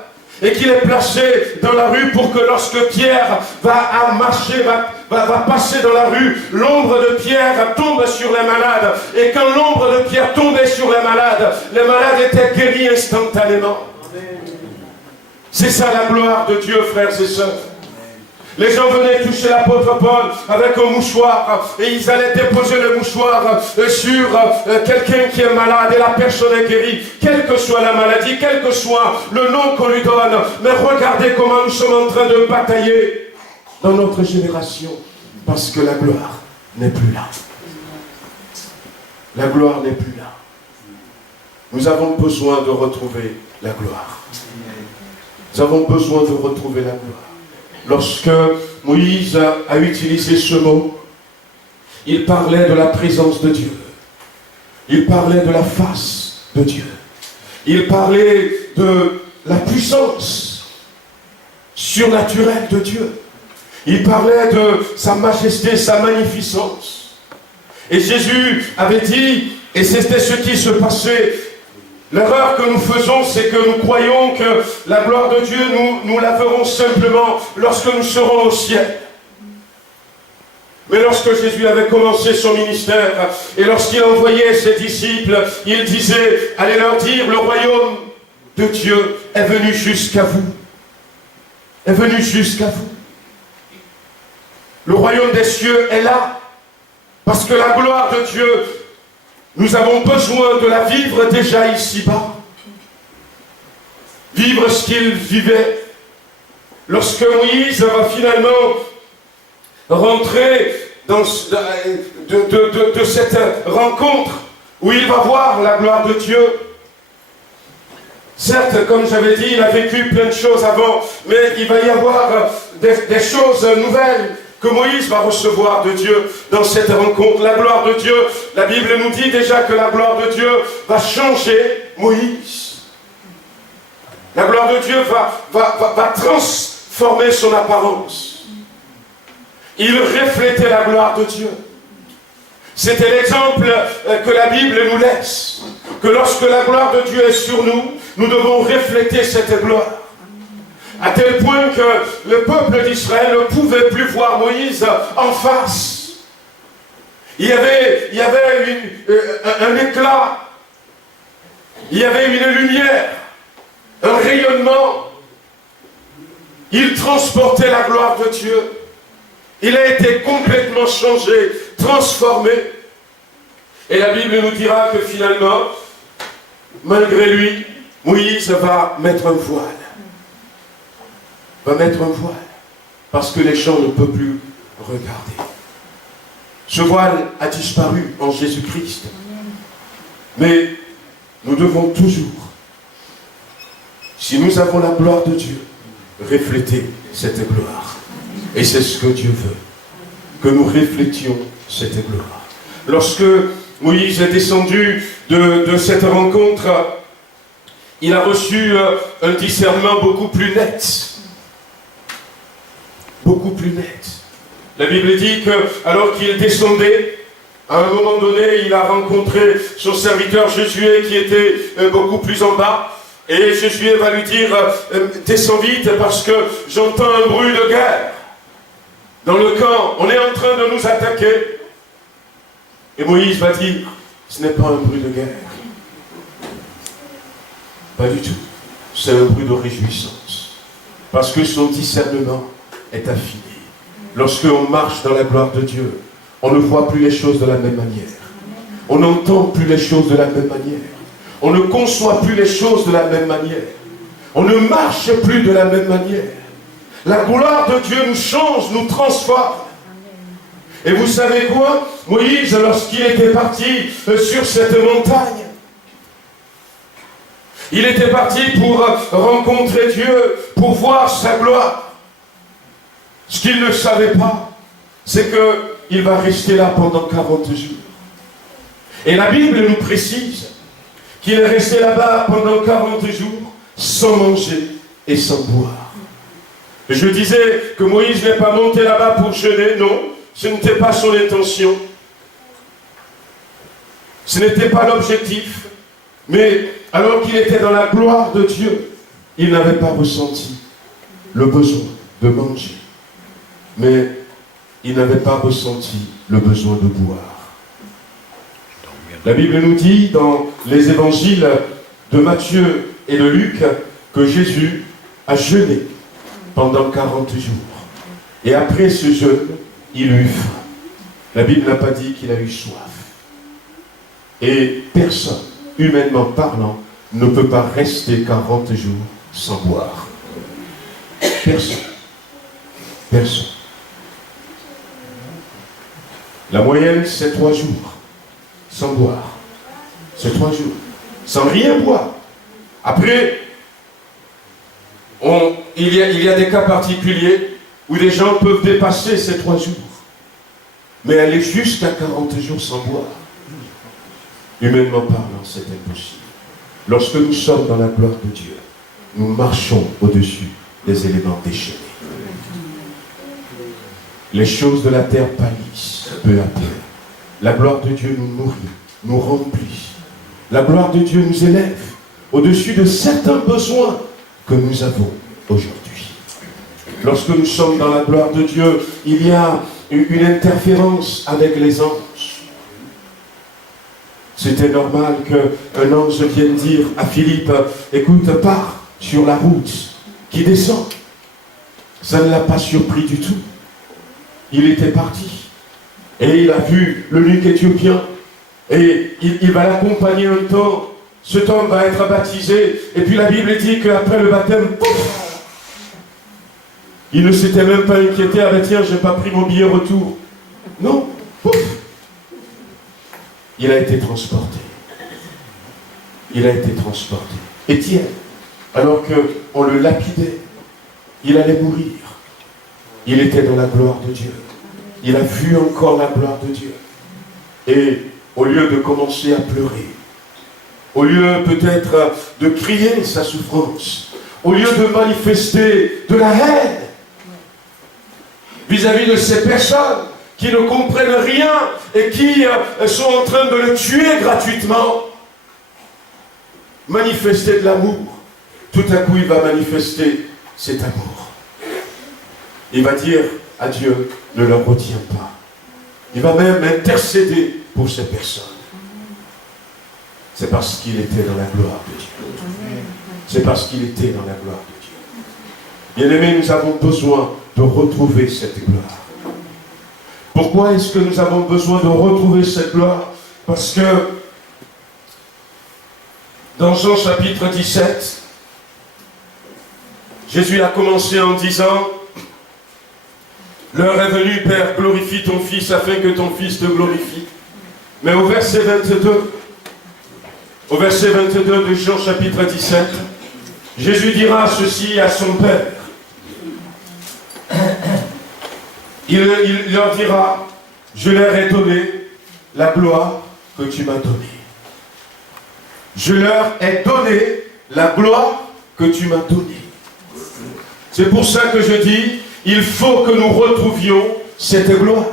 et qui les plaçaient dans la rue pour que lorsque Pierre va marcher, va passer dans la rue, l'ombre de Pierre tombe sur les malades. Et quand l'ombre de Pierre tombait sur les malades étaient guéris instantanément. C'est ça la gloire de Dieu, frères et sœurs. Les gens venaient toucher l'apôtre Paul avec un mouchoir et ils allaient déposer le mouchoir sur quelqu'un qui est malade et la personne est guérie, quelle que soit la maladie, quel que soit le nom qu'on lui donne. Mais regardez comment nous sommes en train de batailler dans notre génération parce que la gloire n'est plus là. La gloire n'est plus là. Nous avons besoin de retrouver la gloire. Nous avons besoin de retrouver la gloire. Lorsque Moïse a utilisé ce mot, il parlait de la présence de Dieu. Il parlait de la face de Dieu. Il parlait de la puissance surnaturelle de Dieu. Il parlait de sa majesté, sa magnificence. Et Jésus avait dit, et c'était ce qui se passait, l'erreur que nous faisons, c'est que nous croyons que la gloire de Dieu, nous la verrons simplement lorsque nous serons au ciel. Mais lorsque Jésus avait commencé son ministère, et lorsqu'il envoyait ses disciples, il disait, allez leur dire, le royaume de Dieu est venu jusqu'à vous. Est venu jusqu'à vous. Le royaume des cieux est là, parce que la gloire de Dieu, nous avons besoin de la vivre déjà ici-bas. Vivre ce qu'il vivait. Lorsque Moïse va finalement rentrer dans de cette rencontre où il va voir la gloire de Dieu. Certes, comme j'avais dit, il a vécu plein de choses avant, mais il va y avoir des choses nouvelles que Moïse va recevoir de Dieu dans cette rencontre. La gloire de Dieu, la Bible nous dit déjà que la gloire de Dieu va changer Moïse. La gloire de Dieu va transformer son apparence. Il reflétait la gloire de Dieu. C'était l'exemple que la Bible nous laisse. Que lorsque la gloire de Dieu est sur nous, nous devons refléter cette gloire. À tel point que le peuple d'Israël ne pouvait plus voir Moïse en face. Il y avait un éclat, il y avait une lumière, un rayonnement. Il transportait la gloire de Dieu. Il a été complètement changé, transformé. Et la Bible nous dira que finalement, malgré lui, Moïse va mettre un voile. Va mettre un voile. Parce que les gens ne peuvent plus regardez. Ce voile a disparu en Jésus-Christ. Mais nous devons toujours, si nous avons la gloire de Dieu, refléter cette gloire. Et c'est ce que Dieu veut, que nous reflétions cette gloire. Lorsque Moïse est descendu de cette rencontre, il a reçu un discernement beaucoup plus net. Beaucoup plus net. La Bible dit que alors qu'il descendait, à un moment donné, il a rencontré son serviteur Josué qui était beaucoup plus en bas. Et Josué va lui dire, descends vite parce que j'entends un bruit de guerre. Dans le camp, on est en train de nous attaquer. Et Moïse va dire, ce n'est pas un bruit de guerre. Pas du tout. C'est un bruit de réjouissance. Parce que son discernement est affiné. Lorsque on marche dans la gloire de Dieu, on ne voit plus les choses de la même manière. On n'entend plus les choses de la même manière. On ne conçoit plus les choses de la même manière. On ne marche plus de la même manière. La gloire de Dieu nous change, nous transforme. Et vous savez quoi? Moïse, lorsqu'il était parti sur cette montagne, il était parti pour rencontrer Dieu, pour voir sa gloire. Ce qu'il ne savait pas, c'est qu'il va rester là pendant 40 jours. Et la Bible nous précise qu'il est resté là-bas pendant 40 jours, sans manger et sans boire. Et je disais que Moïse n'est pas monté là-bas pour jeûner, non, ce n'était pas son intention. Ce n'était pas l'objectif. Mais alors qu'il était dans la gloire de Dieu, il n'avait pas ressenti le besoin de manger. Mais il n'avait pas ressenti le besoin de boire. La Bible nous dit dans les évangiles de Matthieu et de Luc que Jésus a jeûné pendant 40 jours. Et après ce jeûne, il eut faim. La Bible n'a pas dit qu'il a eu soif. Et personne, humainement parlant, ne peut pas rester 40 jours sans boire. Personne. Personne. La moyenne, c'est 3 jours sans boire. C'est 3 jours. Sans rien boire. Après, il y a des cas particuliers où les gens peuvent dépasser ces 3 jours. Mais aller jusqu'à 40 jours sans boire, humainement parlant, c'est impossible. Lorsque nous sommes dans la gloire de Dieu, nous marchons au-dessus des éléments déchaînés. Les choses de la terre pâlissent peu à peu. La gloire de Dieu nous nourrit, nous remplit. La gloire de Dieu nous élève au-dessus de certains besoins que nous avons aujourd'hui. Lorsque nous sommes dans la gloire de Dieu, il y a une interférence avec les anges. C'était normal qu'un ange vienne dire à Philippe, écoute, pars sur la route qui descend. Ça ne l'a pas surpris du tout. Il était parti. Et il a vu l'eunuque éthiopien. Et il va l'accompagner un temps. Cet homme va être baptisé. Et puis la Bible dit qu'après le baptême, pouf, il ne s'était même pas inquiété. Ah ben tiens, j'ai pas pris mon billet retour. Non, pouf. Il a été transporté. Il a été transporté. Étienne, alors qu'on le lapidait, il allait mourir. Il était dans la gloire de Dieu. Il a vu encore la gloire de Dieu. Et au lieu de commencer à pleurer, au lieu peut-être de crier sa souffrance, au lieu de manifester de la haine vis-à-vis de ces personnes qui ne comprennent rien et qui sont en train de le tuer gratuitement, manifester de l'amour, tout à coup il va manifester cet amour. Il va dire à Dieu, ne leur retiens pas. Il va même intercéder pour ces personnes. C'est parce qu'il était dans la gloire de Dieu. C'est parce qu'il était dans la gloire de Dieu. Bien-aimés, nous avons besoin de retrouver cette gloire. Pourquoi est-ce que nous avons besoin de retrouver cette gloire? Parce que dans Jean chapitre 17, Jésus a commencé en disant, L'heure est venue, Père, glorifie ton Fils afin que ton Fils te glorifie. Mais au verset 22 de Jean chapitre 17, Jésus dira ceci à son Père. Il leur dira, je leur ai donné la gloire que tu m'as donnée. Je leur ai donné la gloire que tu m'as donnée. C'est pour ça que je dis, il faut que nous retrouvions cette gloire.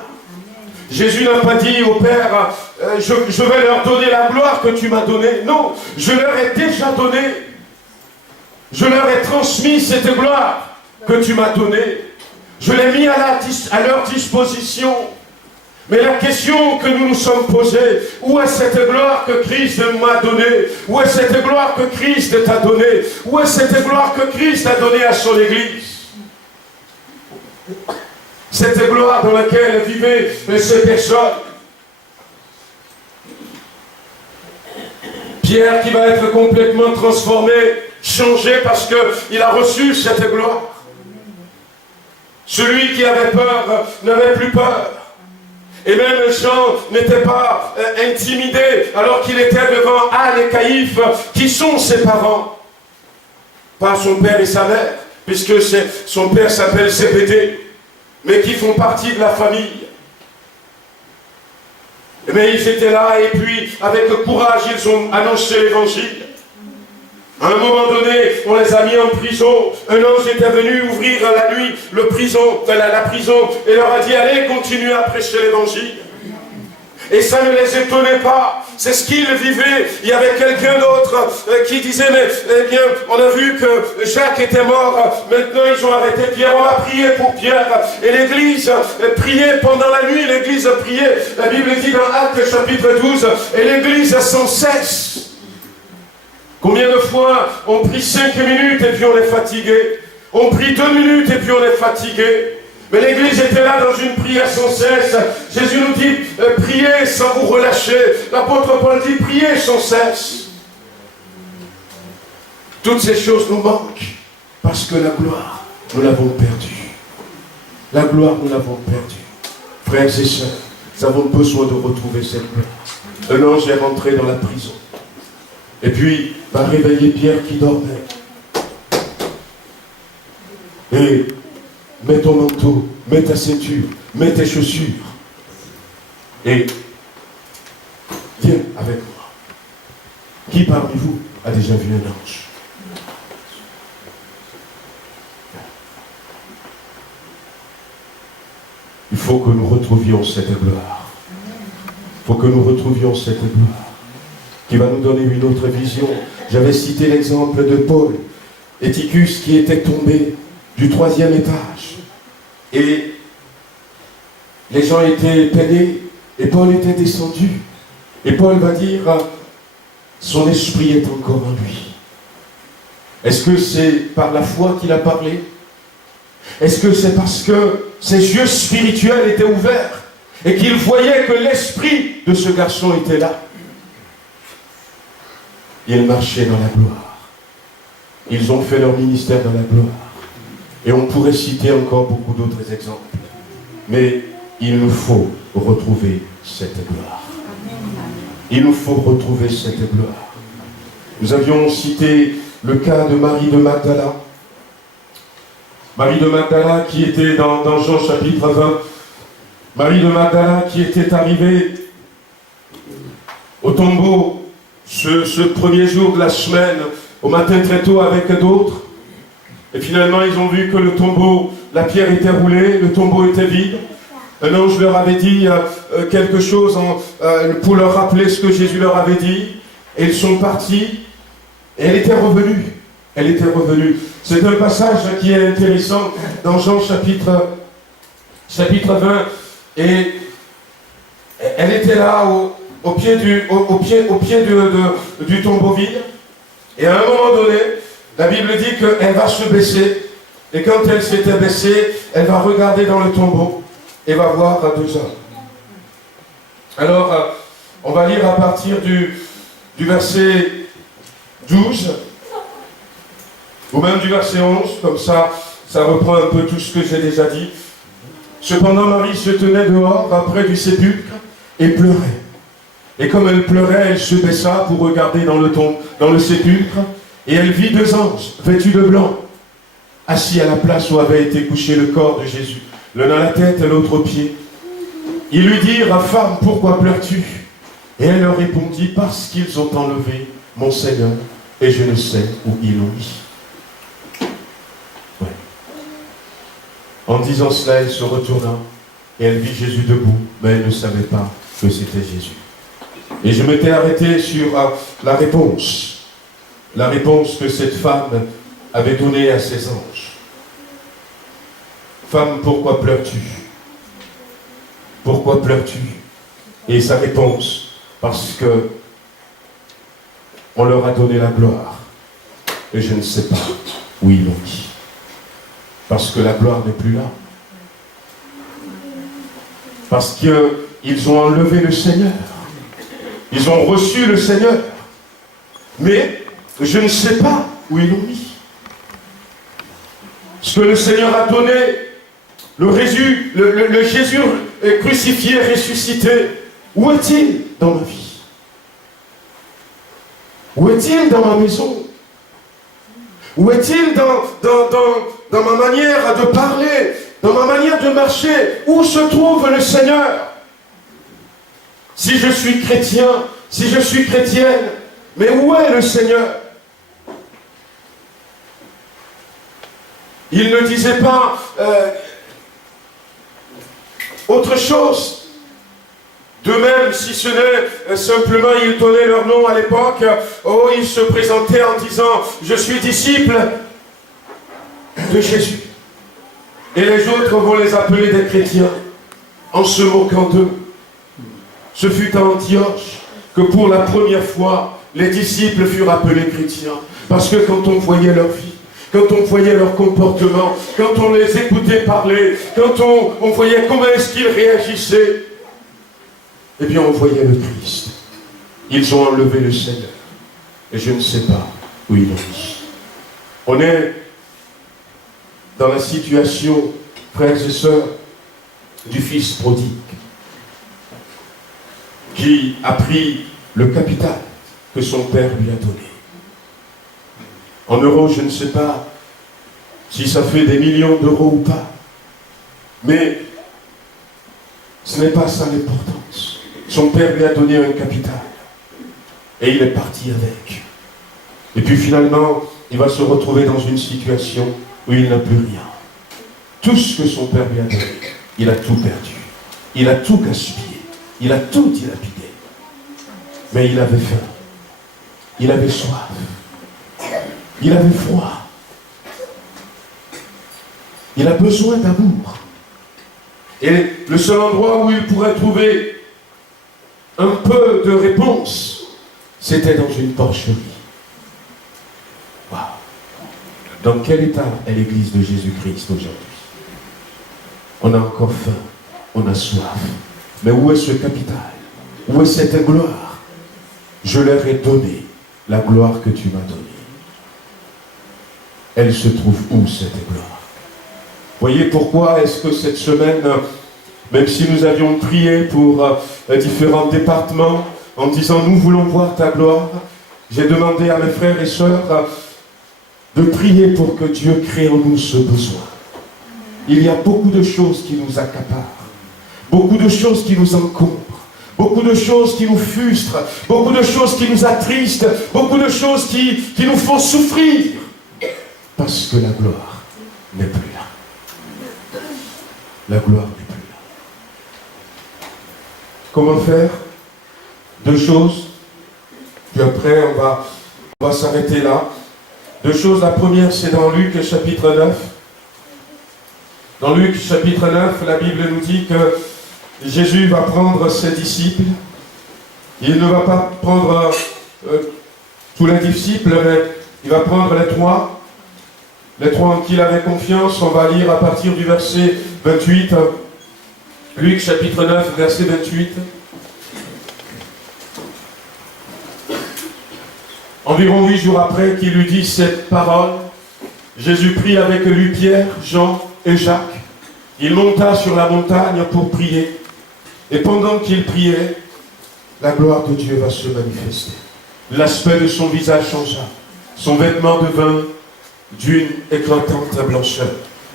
Jésus n'a pas dit au Père, je vais leur donner la gloire que tu m'as donnée. Non, je leur ai déjà donné. Je leur ai transmis cette gloire que tu m'as donnée. Je l'ai mis à leur disposition. Mais la question que nous nous sommes posée, où est cette gloire que Christ m'a donnée? Où est cette gloire que Christ t'a donnée? Où est cette gloire que Christ a donnée à son Église? Cette gloire dans laquelle vivaient ces personnes. Pierre qui va être complètement transformé, changé parce qu'il a reçu cette gloire. Celui qui avait peur n'avait plus peur. Et même Jean n'était pas intimidé alors qu'il était devant Anne et Caïphe, qui sont ses parents. Pas son père et sa mère, puisque son père s'appelle Zébédée, mais qui font partie de la famille. Mais ils étaient là et puis, avec courage, ils ont annoncé l'évangile. À un moment donné, on les a mis en prison. Un ange était venu ouvrir la nuit la prison et leur a dit, allez, continuez à prêcher l'évangile. Et ça ne les étonnait pas. C'est ce qu'ils vivaient. Il y avait quelqu'un d'autre qui disait, mais eh bien, on a vu que Jacques était mort. Maintenant, ils ont arrêté Pierre. On va prier pour Pierre. Et l'église priait pendant la nuit. L'église priait. La Bible dit dans Actes chapitre 12, et l'église sans cesse. Combien de fois on prie 5 minutes et puis on est fatigué? On prie 2 minutes et puis on est fatigué. Mais l'église était là dans une prière sans cesse. Jésus nous dit, priez sans vous relâcher. L'apôtre Paul dit, priez sans cesse. Toutes ces choses nous manquent parce que la gloire, nous l'avons perdue. La gloire, nous l'avons perdue. Frères et sœurs, nous avons besoin de retrouver cette gloire. Un ange est rentré dans la prison. Et puis, va réveiller Pierre qui dormait. Et mets ton manteau, mets ta ceinture, mets tes chaussures. Et viens avec moi. Qui parmi vous a déjà vu un ange? Il faut que nous retrouvions cette gloire. Il faut que nous retrouvions cette gloire qui va nous donner une autre vision. J'avais cité l'exemple de Paul, Éticus qui était tombé du 3e étage. Et les gens étaient peinés et Paul était descendu. Et Paul va dire, son esprit est encore en lui. Est-ce que c'est par la foi qu'il a parlé? Est-ce que c'est parce que ses yeux spirituels étaient ouverts et qu'il voyait que l'esprit de ce garçon était là? Ils marchaient dans la gloire. Ils ont fait leur ministère dans la gloire. Et on pourrait citer encore beaucoup d'autres exemples. Mais il nous faut retrouver cette gloire. Il nous faut retrouver cette gloire. Nous avions cité le cas de Marie de Magdala. Marie de Magdala qui était dans Jean chapitre 20. Marie de Magdala qui était arrivée au tombeau ce premier jour de la semaine, au matin très tôt avec d'autres. Et finalement, ils ont vu que le tombeau, la pierre était roulée, le tombeau était vide. Un ange leur avait dit quelque chose pour leur rappeler ce que Jésus leur avait dit. Et ils sont partis. Et elle était revenue. Elle était revenue. C'est un passage qui est intéressant dans Jean chapitre 20. Et elle était là au pied du tombeau vide. Et à un moment donné, la Bible dit qu'elle va se baisser. Et quand elle s'était baissée, elle va regarder dans le tombeau et va voir 2 hommes. Alors, on va lire à partir du verset 12, ou même du verset 11, comme ça reprend un peu tout ce que j'ai déjà dit. Cependant, Marie se tenait dehors, près du sépulcre, et pleurait. Et comme elle pleurait, elle se baissa pour regarder dans le sépulcre, et elle vit 2 anges, vêtus de blanc, assis à la place où avait été couché le corps de Jésus, l'un à la tête et l'autre aux pieds. Ils lui dirent, femme, pourquoi pleures-tu? Et elle leur répondit, parce qu'ils ont enlevé mon Seigneur, et je ne sais où ils l'ont mis. Ouais. En disant cela, elle se retourna, et elle vit Jésus debout, mais elle ne savait pas que c'était Jésus. Et je m'étais arrêté sur la réponse que cette femme avait donnée à ses anges. Femme, pourquoi pleures-tu? Pourquoi pleures-tu? Et sa réponse, parce que on leur a donné la gloire, et je ne sais pas où ils l'ont mis. Parce que la gloire n'est plus là. Parce qu'ils ont enlevé le Seigneur. Ils ont reçu le Seigneur. Mais je ne sais pas où ils l'ont mis. Ce que le Seigneur a donné, le Jésus crucifié, ressuscité, où est-il dans ma vie? Où est-il dans ma maison? Où est-il dans ma manière de parler, dans ma manière de marcher? Où se trouve le Seigneur? Si je suis chrétien, si je suis chrétienne, mais où est le Seigneur? Il ne disait pas autre chose. De même, si ce n'est simplement, ils donnaient leur nom à l'époque, oh, ils se présentaient en disant, je suis disciple de Jésus. Et les autres vont les appeler des chrétiens, en se moquant d'eux. Ce fut à Antioche que pour la première fois, les disciples furent appelés chrétiens. Parce que quand on voyait leur vie, quand on voyait leur comportement, quand on les écoutait parler, quand on voyait comment est-ce qu'ils réagissaient, eh bien on voyait le Christ. Ils ont enlevé le Seigneur. Et je ne sais pas où ils l'ont mis. On est dans la situation, frères et sœurs, du fils prodigue, qui a pris le capital que son père lui a donné. En euros, je ne sais pas si ça fait des millions d'euros ou pas. Mais ce n'est pas ça l'importance. Son père lui a donné un capital. Et il est parti avec. Et puis finalement, il va se retrouver dans une situation où il n'a plus rien. Tout ce que son père lui a donné, il a tout perdu. Il a tout gaspillé. Il a tout dilapidé. Mais il avait faim. Il avait soif. Il avait froid. Il a besoin d'amour. Et le seul endroit où il pourrait trouver un peu de réponse, c'était dans une porcherie. Wow. Dans quel état est l'Église de Jésus-Christ aujourd'hui? On a encore faim, on a soif. Mais où est ce capital? Où est cette gloire? Je leur ai donné la gloire que tu m'as donnée. Elle se trouve où, cette gloire? Voyez pourquoi est-ce que cette semaine, même si nous avions prié pour différents départements, en disant nous voulons voir ta gloire, j'ai demandé à mes frères et sœurs de prier pour que Dieu crée en nous ce besoin. Il y a beaucoup de choses qui nous accaparent, beaucoup de choses qui nous encombrent, beaucoup de choses qui nous frustrent, beaucoup de choses qui nous attristent, beaucoup de choses qui nous font souffrir. Parce que la gloire n'est plus là. La gloire n'est plus là. Comment faire? 2 choses. Puis après, on va s'arrêter là. 2 choses. La première, c'est dans Luc chapitre 9. Dans Luc chapitre 9, la Bible nous dit que Jésus va prendre ses disciples. Il ne va pas prendre tous les disciples, mais il va prendre les 3. Les 3 en qui il avait confiance. On va lire à partir du verset 28. Luc chapitre 9, verset 28. Environ 8 jours après qu'il eut dit cette parole, Jésus prit avec lui Pierre, Jean et Jacques il monta sur la montagne pour prier. Et pendant qu'il priait, la gloire de Dieu va se manifester. L'aspect de son visage changea. Son vêtement devint d'une éclatante blancheur.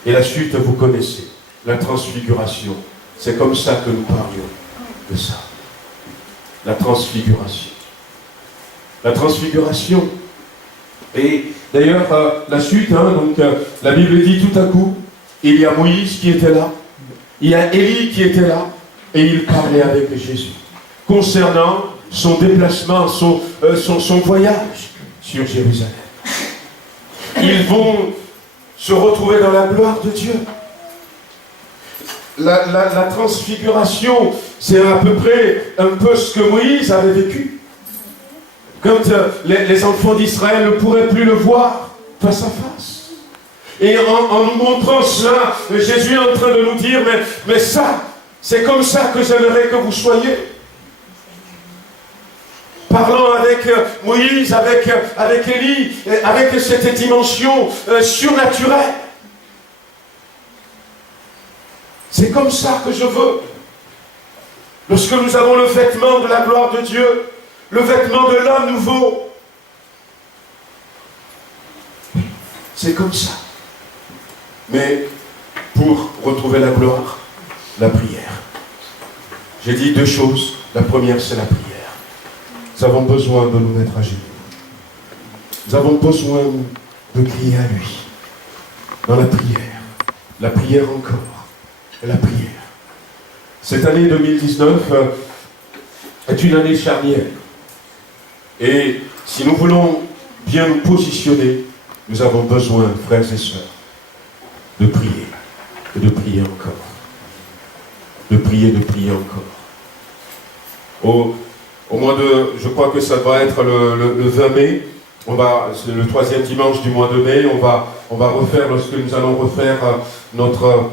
Et la suite, vous connaissez, la transfiguration. C'est comme ça que nous parlions de ça. La transfiguration. La transfiguration. Et d'ailleurs, la suite, la Bible dit tout à coup, il y a Moïse qui était là, il y a Élie qui était là, et il parlait avec Jésus concernant son déplacement, son voyage sur Jérusalem. Ils vont se retrouver dans la gloire de Dieu. La transfiguration, c'est à peu près un peu ce que Moïse avait vécu. Quand les enfants d'Israël ne pourraient plus le voir face à face. Et en nous montrant cela, Jésus est en train de nous dire, mais ça, c'est comme ça que j'aimerais que vous soyez. Parlant avec Moïse, avec Élie, avec cette dimension surnaturelle. C'est comme ça que je veux. Lorsque nous avons le vêtement de la gloire de Dieu, le vêtement de l'homme nouveau, c'est comme ça. Mais pour retrouver la gloire, la prière. J'ai dit deux choses. La première, c'est la prière. Nous avons besoin de nous mettre à genoux. Nous avons besoin de crier à lui. Dans la prière encore, et la prière. Cette année 2019 est une année charnière. Et si nous voulons bien nous positionner, nous avons besoin, frères et sœurs, de prier. Et de prier encore. De prier encore. Au mois de, je crois que ça va être le 20 mai, c'est le troisième dimanche du mois de mai, on va refaire, lorsque nous allons refaire notre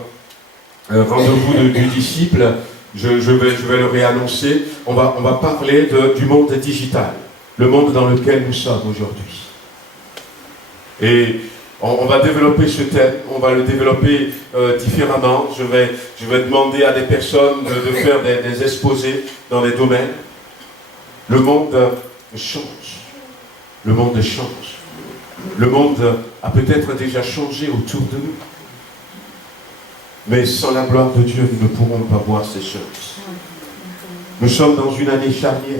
rendez-vous du disciple, je vais le réannoncer, on va parler du monde digital, le monde dans lequel nous sommes aujourd'hui. Et on va développer ce thème, on va le développer différemment. Je vais demander à des personnes de faire des exposés dans des domaines. Le monde change. Le monde change. Le monde a peut-être déjà changé autour de nous. Mais sans la gloire de Dieu, nous ne pourrons pas voir ces choses. Nous sommes dans une année charnière.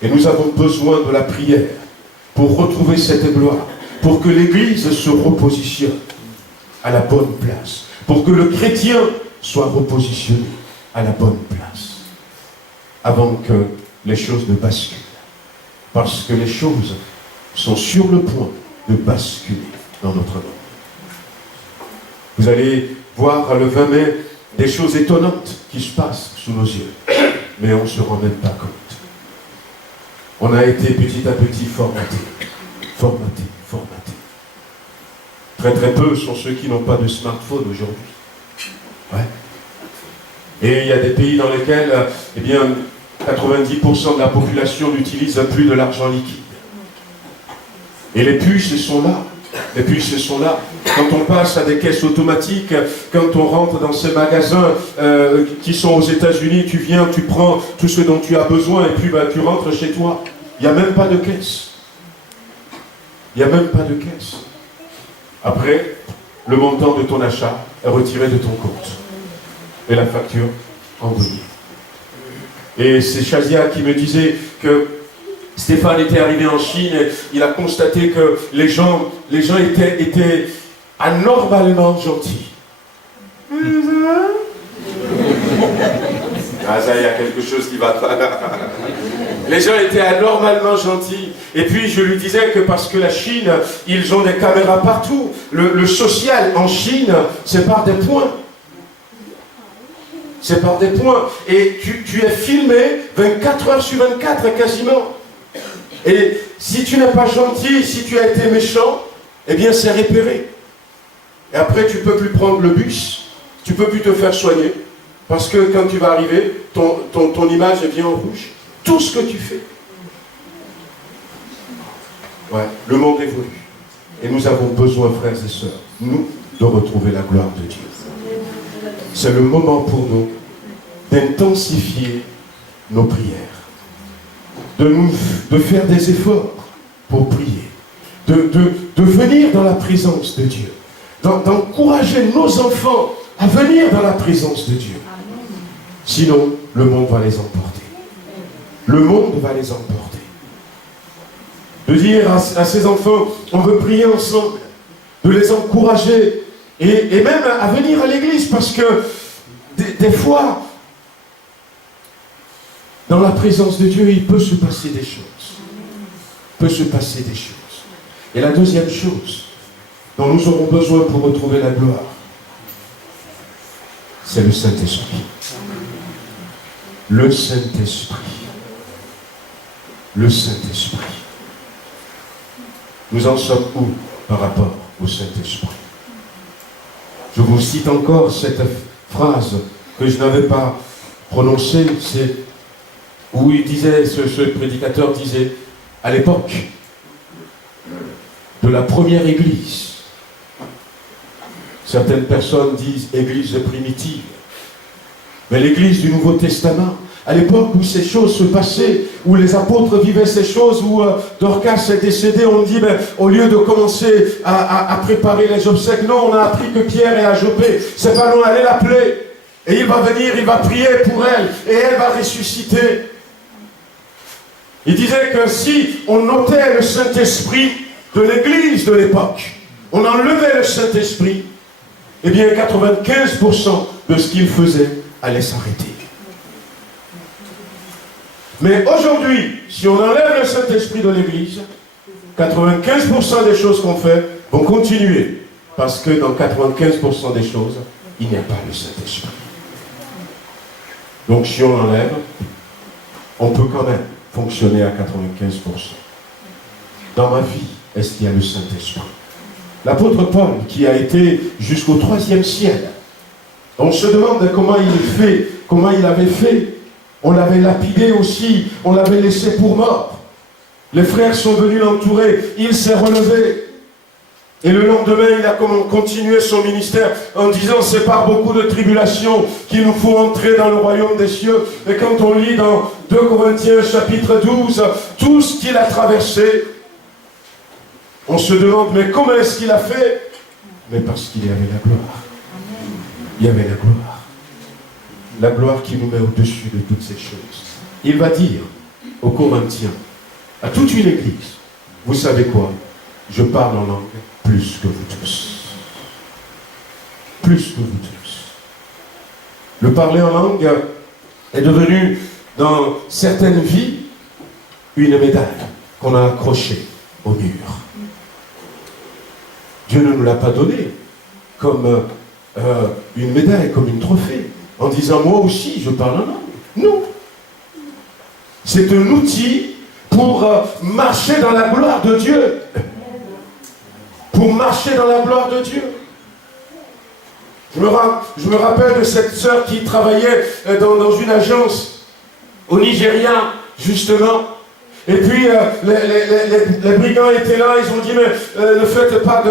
Et nous avons besoin de la prière pour retrouver cette gloire. Pour que l'Église se repositionne à la bonne place. Pour que le chrétien soit repositionné à la bonne place. Avant que les choses ne basculent. Parce que les choses sont sur le point de basculer dans notre monde. Vous allez voir le 20 mai des choses étonnantes qui se passent sous nos yeux. Mais on ne se rend même pas compte. On a été petit à petit formaté. Très très peu sont ceux qui n'ont pas de smartphone aujourd'hui. Ouais. Et il y a des pays dans lesquels, 90% de la population n'utilise plus de l'argent liquide. Et les puces sont là. Quand on passe à des caisses automatiques, quand on rentre dans ces magasins qui sont aux États-Unis, tu viens, tu prends tout ce dont tu as besoin et puis tu rentres chez toi. Il n'y a même pas de caisse. Après, le montant de ton achat est retiré de ton compte. Et la facture envoyée. Et c'est Shazia qui me disait que Stéphane était arrivé en Chine et il a constaté que les gens étaient anormalement gentils. Ah ça, il y a quelque chose qui va pas. Les gens étaient anormalement gentils. Et puis je lui disais que parce que la Chine, ils ont des caméras partout. Le social en Chine, c'est par des points. C'est par des points. Et tu es filmé 24 heures sur 24 quasiment. Et si tu n'es pas gentil, si tu as été méchant, eh bien c'est repéré. Et après tu ne peux plus prendre le bus, tu ne peux plus te faire soigner. Parce que quand tu vas arriver, ton image est bien en rouge. Tout ce que tu fais. Ouais, le monde évolue. Et nous avons besoin, frères et sœurs, nous, de retrouver la gloire de Dieu. c'est le moment pour nous d'intensifier nos prières, de faire des efforts pour prier, de venir dans la présence de Dieu, d'encourager nos enfants à venir dans la présence de Dieu. Sinon, le monde va les emporter. Le monde va les emporter. De dire à ces enfants, on veut prier ensemble, de les encourager, et même à venir à l'église, parce que des fois, dans la présence de Dieu, il peut se passer des choses. Il peut se passer des choses. Et la deuxième chose dont nous aurons besoin pour retrouver la gloire, c'est le Saint-Esprit. Le Saint-Esprit. Le Saint-Esprit. Nous en sommes où par rapport au Saint-Esprit? Je vous cite encore cette phrase que je n'avais pas prononcée, c'est où il disait, ce prédicateur disait, à l'époque de la première église, certaines personnes disent église primitive, mais l'église du Nouveau Testament, à l'époque où ces choses se passaient, où les apôtres vivaient ces choses, où Dorcas est décédé, on dit, ben, au lieu de commencer à préparer les obsèques, non, on a appris que Pierre est à Jopé, c'est pas non, allez l'appeler, et il va venir, il va prier pour elle, et elle va ressusciter. Il disait que si on ôtait le Saint-Esprit de l'église de l'époque, on enlevait le Saint-Esprit, eh bien 95% de ce qu'il faisait allait s'arrêter. Mais aujourd'hui, si on enlève le Saint-Esprit de l'église, 95% des choses qu'on fait vont continuer. Parce que dans 95% des choses, il n'y a pas le Saint-Esprit. Donc si on l'enlève, on peut quand même fonctionner à 95%. Dans ma vie, est-ce qu'il y a le Saint-Esprit? L'apôtre Paul, qui a été jusqu'au 3e ciel, on se demande comment il avait fait. On l'avait lapidé aussi, on l'avait laissé pour mort. Les frères sont venus l'entourer, il s'est relevé. Et le lendemain, il a continué son ministère en disant, c'est par beaucoup de tribulations qu'il nous faut entrer dans le royaume des cieux. Et quand on lit dans 2 Corinthiens chapitre 12, tout ce qu'il a traversé, on se demande, mais comment est-ce qu'il a fait? Mais parce qu'il y avait la gloire. Il y avait la gloire. La gloire qui nous met au-dessus de toutes ces choses. Il va dire aux Corinthiens, à toute une église, vous savez quoi? Je parle en langue plus que vous tous. Plus que vous tous. Le parler en langue est devenu, dans certaines vies, une médaille qu'on a accrochée au mur. Dieu ne nous l'a pas donnée comme une médaille, comme une trophée, en disant, moi aussi, je parle en langue. Non. C'est un outil pour marcher dans la gloire de Dieu. Pour marcher dans la gloire de Dieu. Je me rappelle de cette sœur qui travaillait dans une agence au Nigeria, justement. Et puis, les brigands étaient là, ils ont dit, mais ne faites pas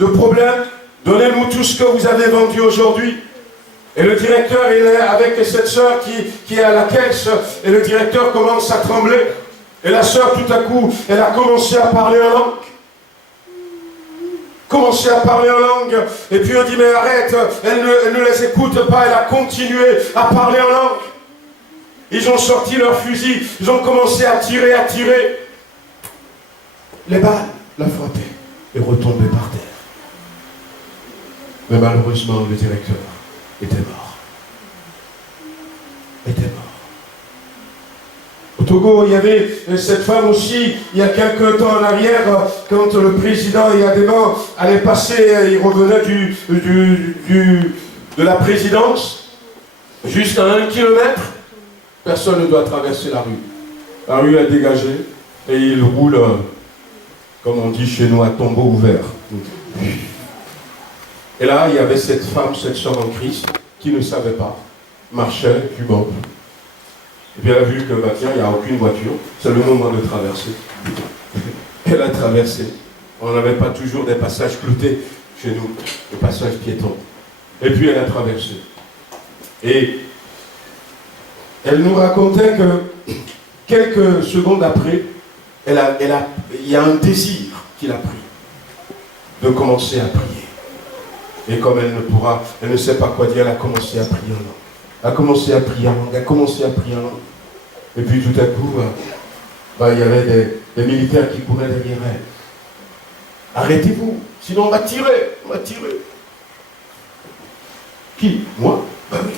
de problème. Donnez-nous tout ce que vous avez vendu aujourd'hui. Et le directeur, il est avec cette sœur qui est à la caisse, et le directeur commence à trembler. Et la sœur, tout à coup, elle a commencé à parler en langue. Commencé à parler en langue. Et puis on dit, mais arrête, elle ne les écoute pas, elle a continué à parler en langue. Ils ont sorti leurs fusils, ils ont commencé à tirer. Les balles la frappaient et retombaient par terre. Mais malheureusement, le directeur était mort. Au Togo, il y avait cette femme aussi, il y a quelques temps en arrière, quand le président Yadema allait passer, il revenait de la présidence, juste à 1 kilomètre, personne ne doit traverser la rue. La rue est dégagée et il roule, comme on dit chez nous, à tombeau ouvert. Et là, il y avait cette femme, cette sœur en Christ, qui ne savait pas, marchait, puis bon. Et puis elle a vu que, bah tiens, il n'y a aucune voiture, c'est le moment de traverser. Elle a traversé. On n'avait pas toujours des passages cloutés chez nous, des passages piétons. Et puis elle a traversé. Et elle nous racontait que quelques secondes après, il y a un désir qu'il a pris de commencer à prier. Et comme elle ne sait pas quoi dire, elle a commencé à prier en langue. Elle a commencé à prier en langue, elle a commencé à prier en langue. Et puis tout à coup, il y avait des militaires qui couraient derrière elle. Arrêtez-vous, sinon on va tirer, on va tirer. Qui? Moi? Ben oui.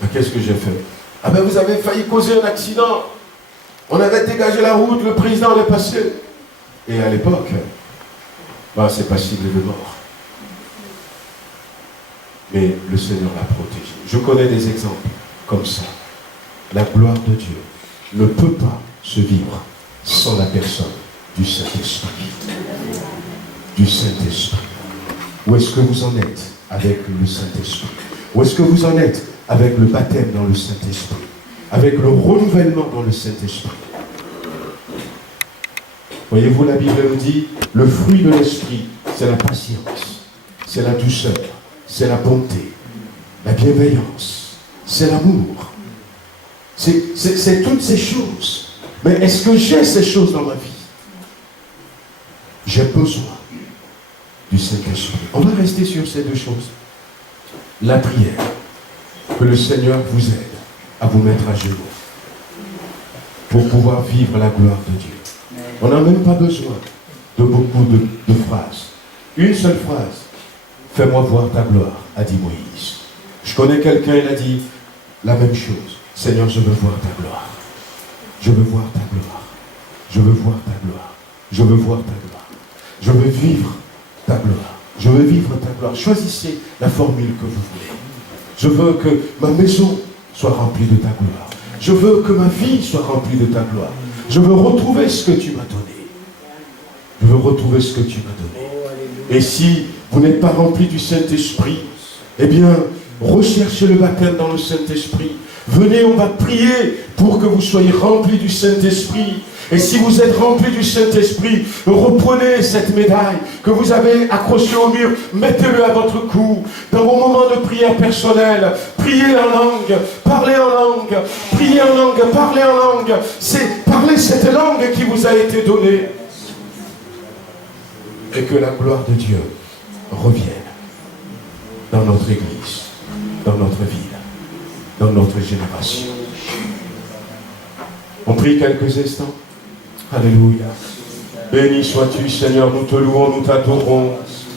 Ben, qu'est-ce que j'ai fait? Ah ben vous avez failli causer un accident. On avait dégagé la route, le président est passé. Et à l'époque, c'est passible de mort. Mais le Seigneur l'a protégé. Je connais des exemples comme ça. La gloire de Dieu ne peut pas se vivre sans la personne du Saint-Esprit. Du Saint-Esprit. Où est-ce que vous en êtes avec le Saint-Esprit? Où est-ce que vous en êtes avec le baptême dans le Saint-Esprit? Avec le renouvellement dans le Saint-Esprit? Voyez-vous, la Bible nous dit, le fruit de l'Esprit, c'est la patience, c'est la douceur, c'est la bonté, la bienveillance, c'est l'amour. C'est toutes ces choses. Mais est-ce que j'ai ces choses dans ma vie? J'ai besoin du Saint-Esprit. On va rester sur ces deux choses. La prière. Que le Seigneur vous aide à vous mettre à genoux pour pouvoir vivre la gloire de Dieu. On n'a même pas besoin de beaucoup de phrases. Une seule phrase. Fais-moi voir ta gloire, a dit Moïse. Je connais quelqu'un, il a dit la même chose. Seigneur, je veux voir ta gloire. Je veux voir ta gloire. Je veux voir ta gloire. Je veux voir ta gloire. Je veux vivre ta gloire. Je veux vivre ta gloire. Choisissez la formule que vous voulez. Je veux que ma maison soit remplie de ta gloire. Je veux que ma vie soit remplie de ta gloire. Je veux retrouver ce que tu m'as donné. Je veux retrouver ce que tu m'as donné. Et si vous n'êtes pas rempli du Saint-Esprit, eh bien, recherchez le baptême dans le Saint-Esprit. Venez, on va prier pour que vous soyez remplis du Saint-Esprit. Et si vous êtes remplis du Saint-Esprit, reprenez cette médaille que vous avez accrochée au mur, mettez-le à votre cou. Dans vos moments de prière personnelle, priez en langue, parlez en langue, priez en langue, parlez en langue. C'est parler cette langue qui vous a été donnée. Et que la gloire de Dieu revienne dans notre Église, dans notre ville, dans notre génération. On prie quelques instants. Alléluia. Béni sois-tu, Seigneur, nous te louons, nous t'adorons.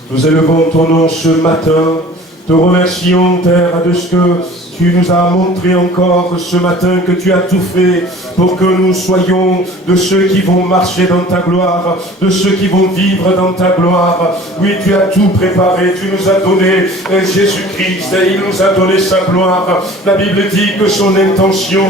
Nous élevons ton nom ce matin. Te remercions, Père, de ce que tu nous as montré encore ce matin, que tu as tout fait pour que nous soyons de ceux qui vont marcher dans ta gloire, de ceux qui vont vivre dans ta gloire. Oui, tu as tout préparé, tu nous as donné Jésus-Christ et il nous a donné sa gloire. La Bible dit que son intention,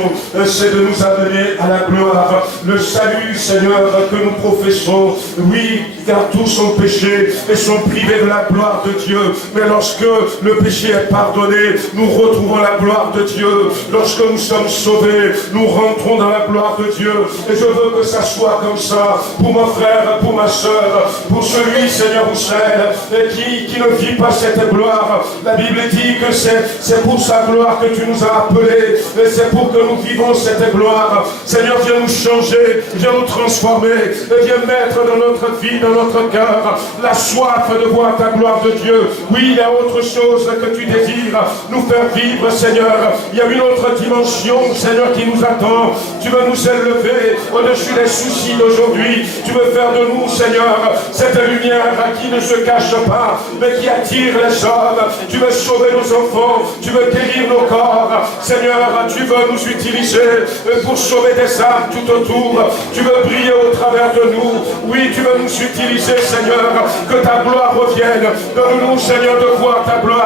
c'est de nous amener à la gloire. Le salut, Seigneur, que nous professons, oui, car tous sont péchés et sont privés de la gloire de Dieu. Mais lorsque le péché est pardonné, nous retrouvons la gloire de Dieu. Lorsque nous sommes sauvés, nous rentrons dans la gloire de Dieu. Et je veux que ça soit comme ça pour mon frère, pour ma soeur, pour celui, Seigneur, ou celle qui ne vit pas cette gloire. La Bible dit que c'est pour sa gloire que tu nous as appelés. Et c'est pour que nous vivons cette gloire. Seigneur, viens nous changer, viens nous transformer, et viens mettre dans notre vie, dans notre cœur, la soif de voir ta gloire de Dieu. Oui, il y a autre chose que tu désires nous faire vivre, Seigneur. Il y a une autre dimension, Seigneur, qui nous attend. Tu veux nous élever au-dessus des soucis d'aujourd'hui. Tu veux faire de nous, Seigneur, cette lumière qui ne se cache pas, mais qui attire les hommes. Tu veux sauver nos enfants. Tu veux guérir nos corps. Seigneur, tu veux nous utiliser pour sauver des âmes tout autour. Tu veux briller au travers de nous. Oui, tu veux nous utiliser, Seigneur. Que ta gloire revienne. Donne-nous, Seigneur, de voir ta gloire.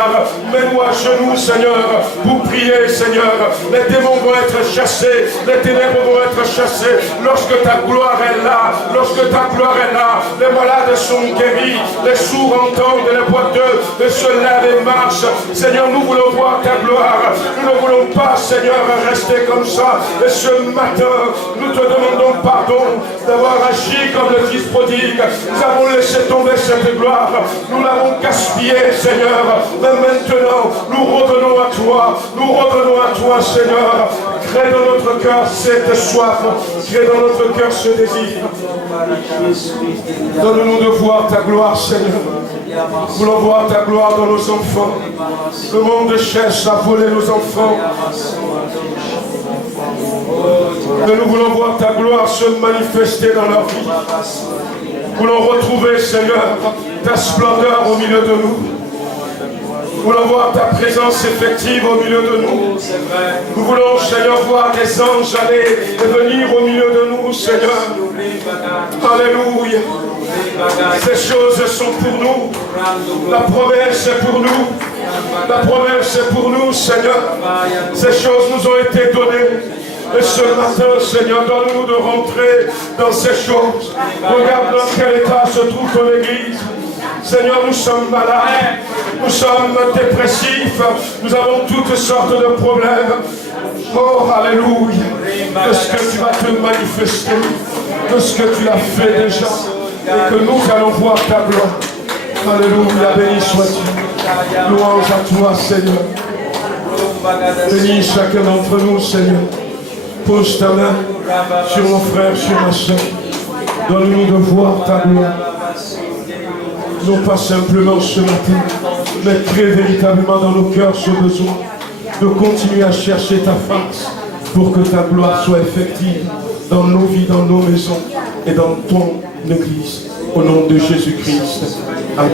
Mets-nous à genoux, Seigneur, pour prier, Seigneur. Les démons vont être chassés. Les ténèbres vont être chassés. Lorsque ta gloire est là, lorsque ta gloire est là, les Les malades sont guéris, les sourds entendent, les boiteux se lèvent et marchent. Seigneur, nous voulons voir ta gloire. Nous ne voulons pas, Seigneur, rester comme ça. Et ce matin, nous te demandons pardon d'avoir agi comme le fils prodigue. Nous avons laissé tomber cette gloire. Nous l'avons gaspillée, Seigneur. Mais maintenant, nous revenons à toi. Nous revenons à toi, Seigneur. Crée dans notre cœur cette soif. Crée dans notre cœur ce désir. Donne-nous de voir ta gloire, Seigneur. Nous voulons voir ta gloire dans nos enfants. Le monde cherche à voler nos enfants. Mais nous voulons voir ta gloire se manifester dans leur vie. Nous voulons retrouver, Seigneur, ta splendeur au milieu de nous. Nous voulons voir ta présence effective au milieu de nous. Nous voulons, Seigneur, voir des anges aller et venir au milieu de nous, Seigneur. Alléluia. Ces choses sont pour nous. La promesse est pour nous. La promesse est pour nous, Seigneur. Ces choses nous ont été données. Et ce matin, Seigneur, donne-nous de rentrer dans ces choses. Regarde dans quel état se trouve ton Église. Seigneur, nous sommes malades, nous sommes dépressifs, nous avons toutes sortes de problèmes. Oh, alléluia, de ce que tu vas te manifester, de ce que tu as fait déjà, et que nous allons voir ta gloire. Alléluia, béni sois-tu. Louange à toi, Seigneur. Bénis chacun d'entre nous, Seigneur. Pose ta main sur mon frère, sur ma soeur. Donne-nous de voir ta gloire. Non pas simplement ce matin, mais très véritablement dans nos cœurs ce besoin de continuer à chercher ta face pour que ta gloire soit effective dans nos vies, dans nos maisons et dans ton Église. Au nom de Jésus-Christ. Amen.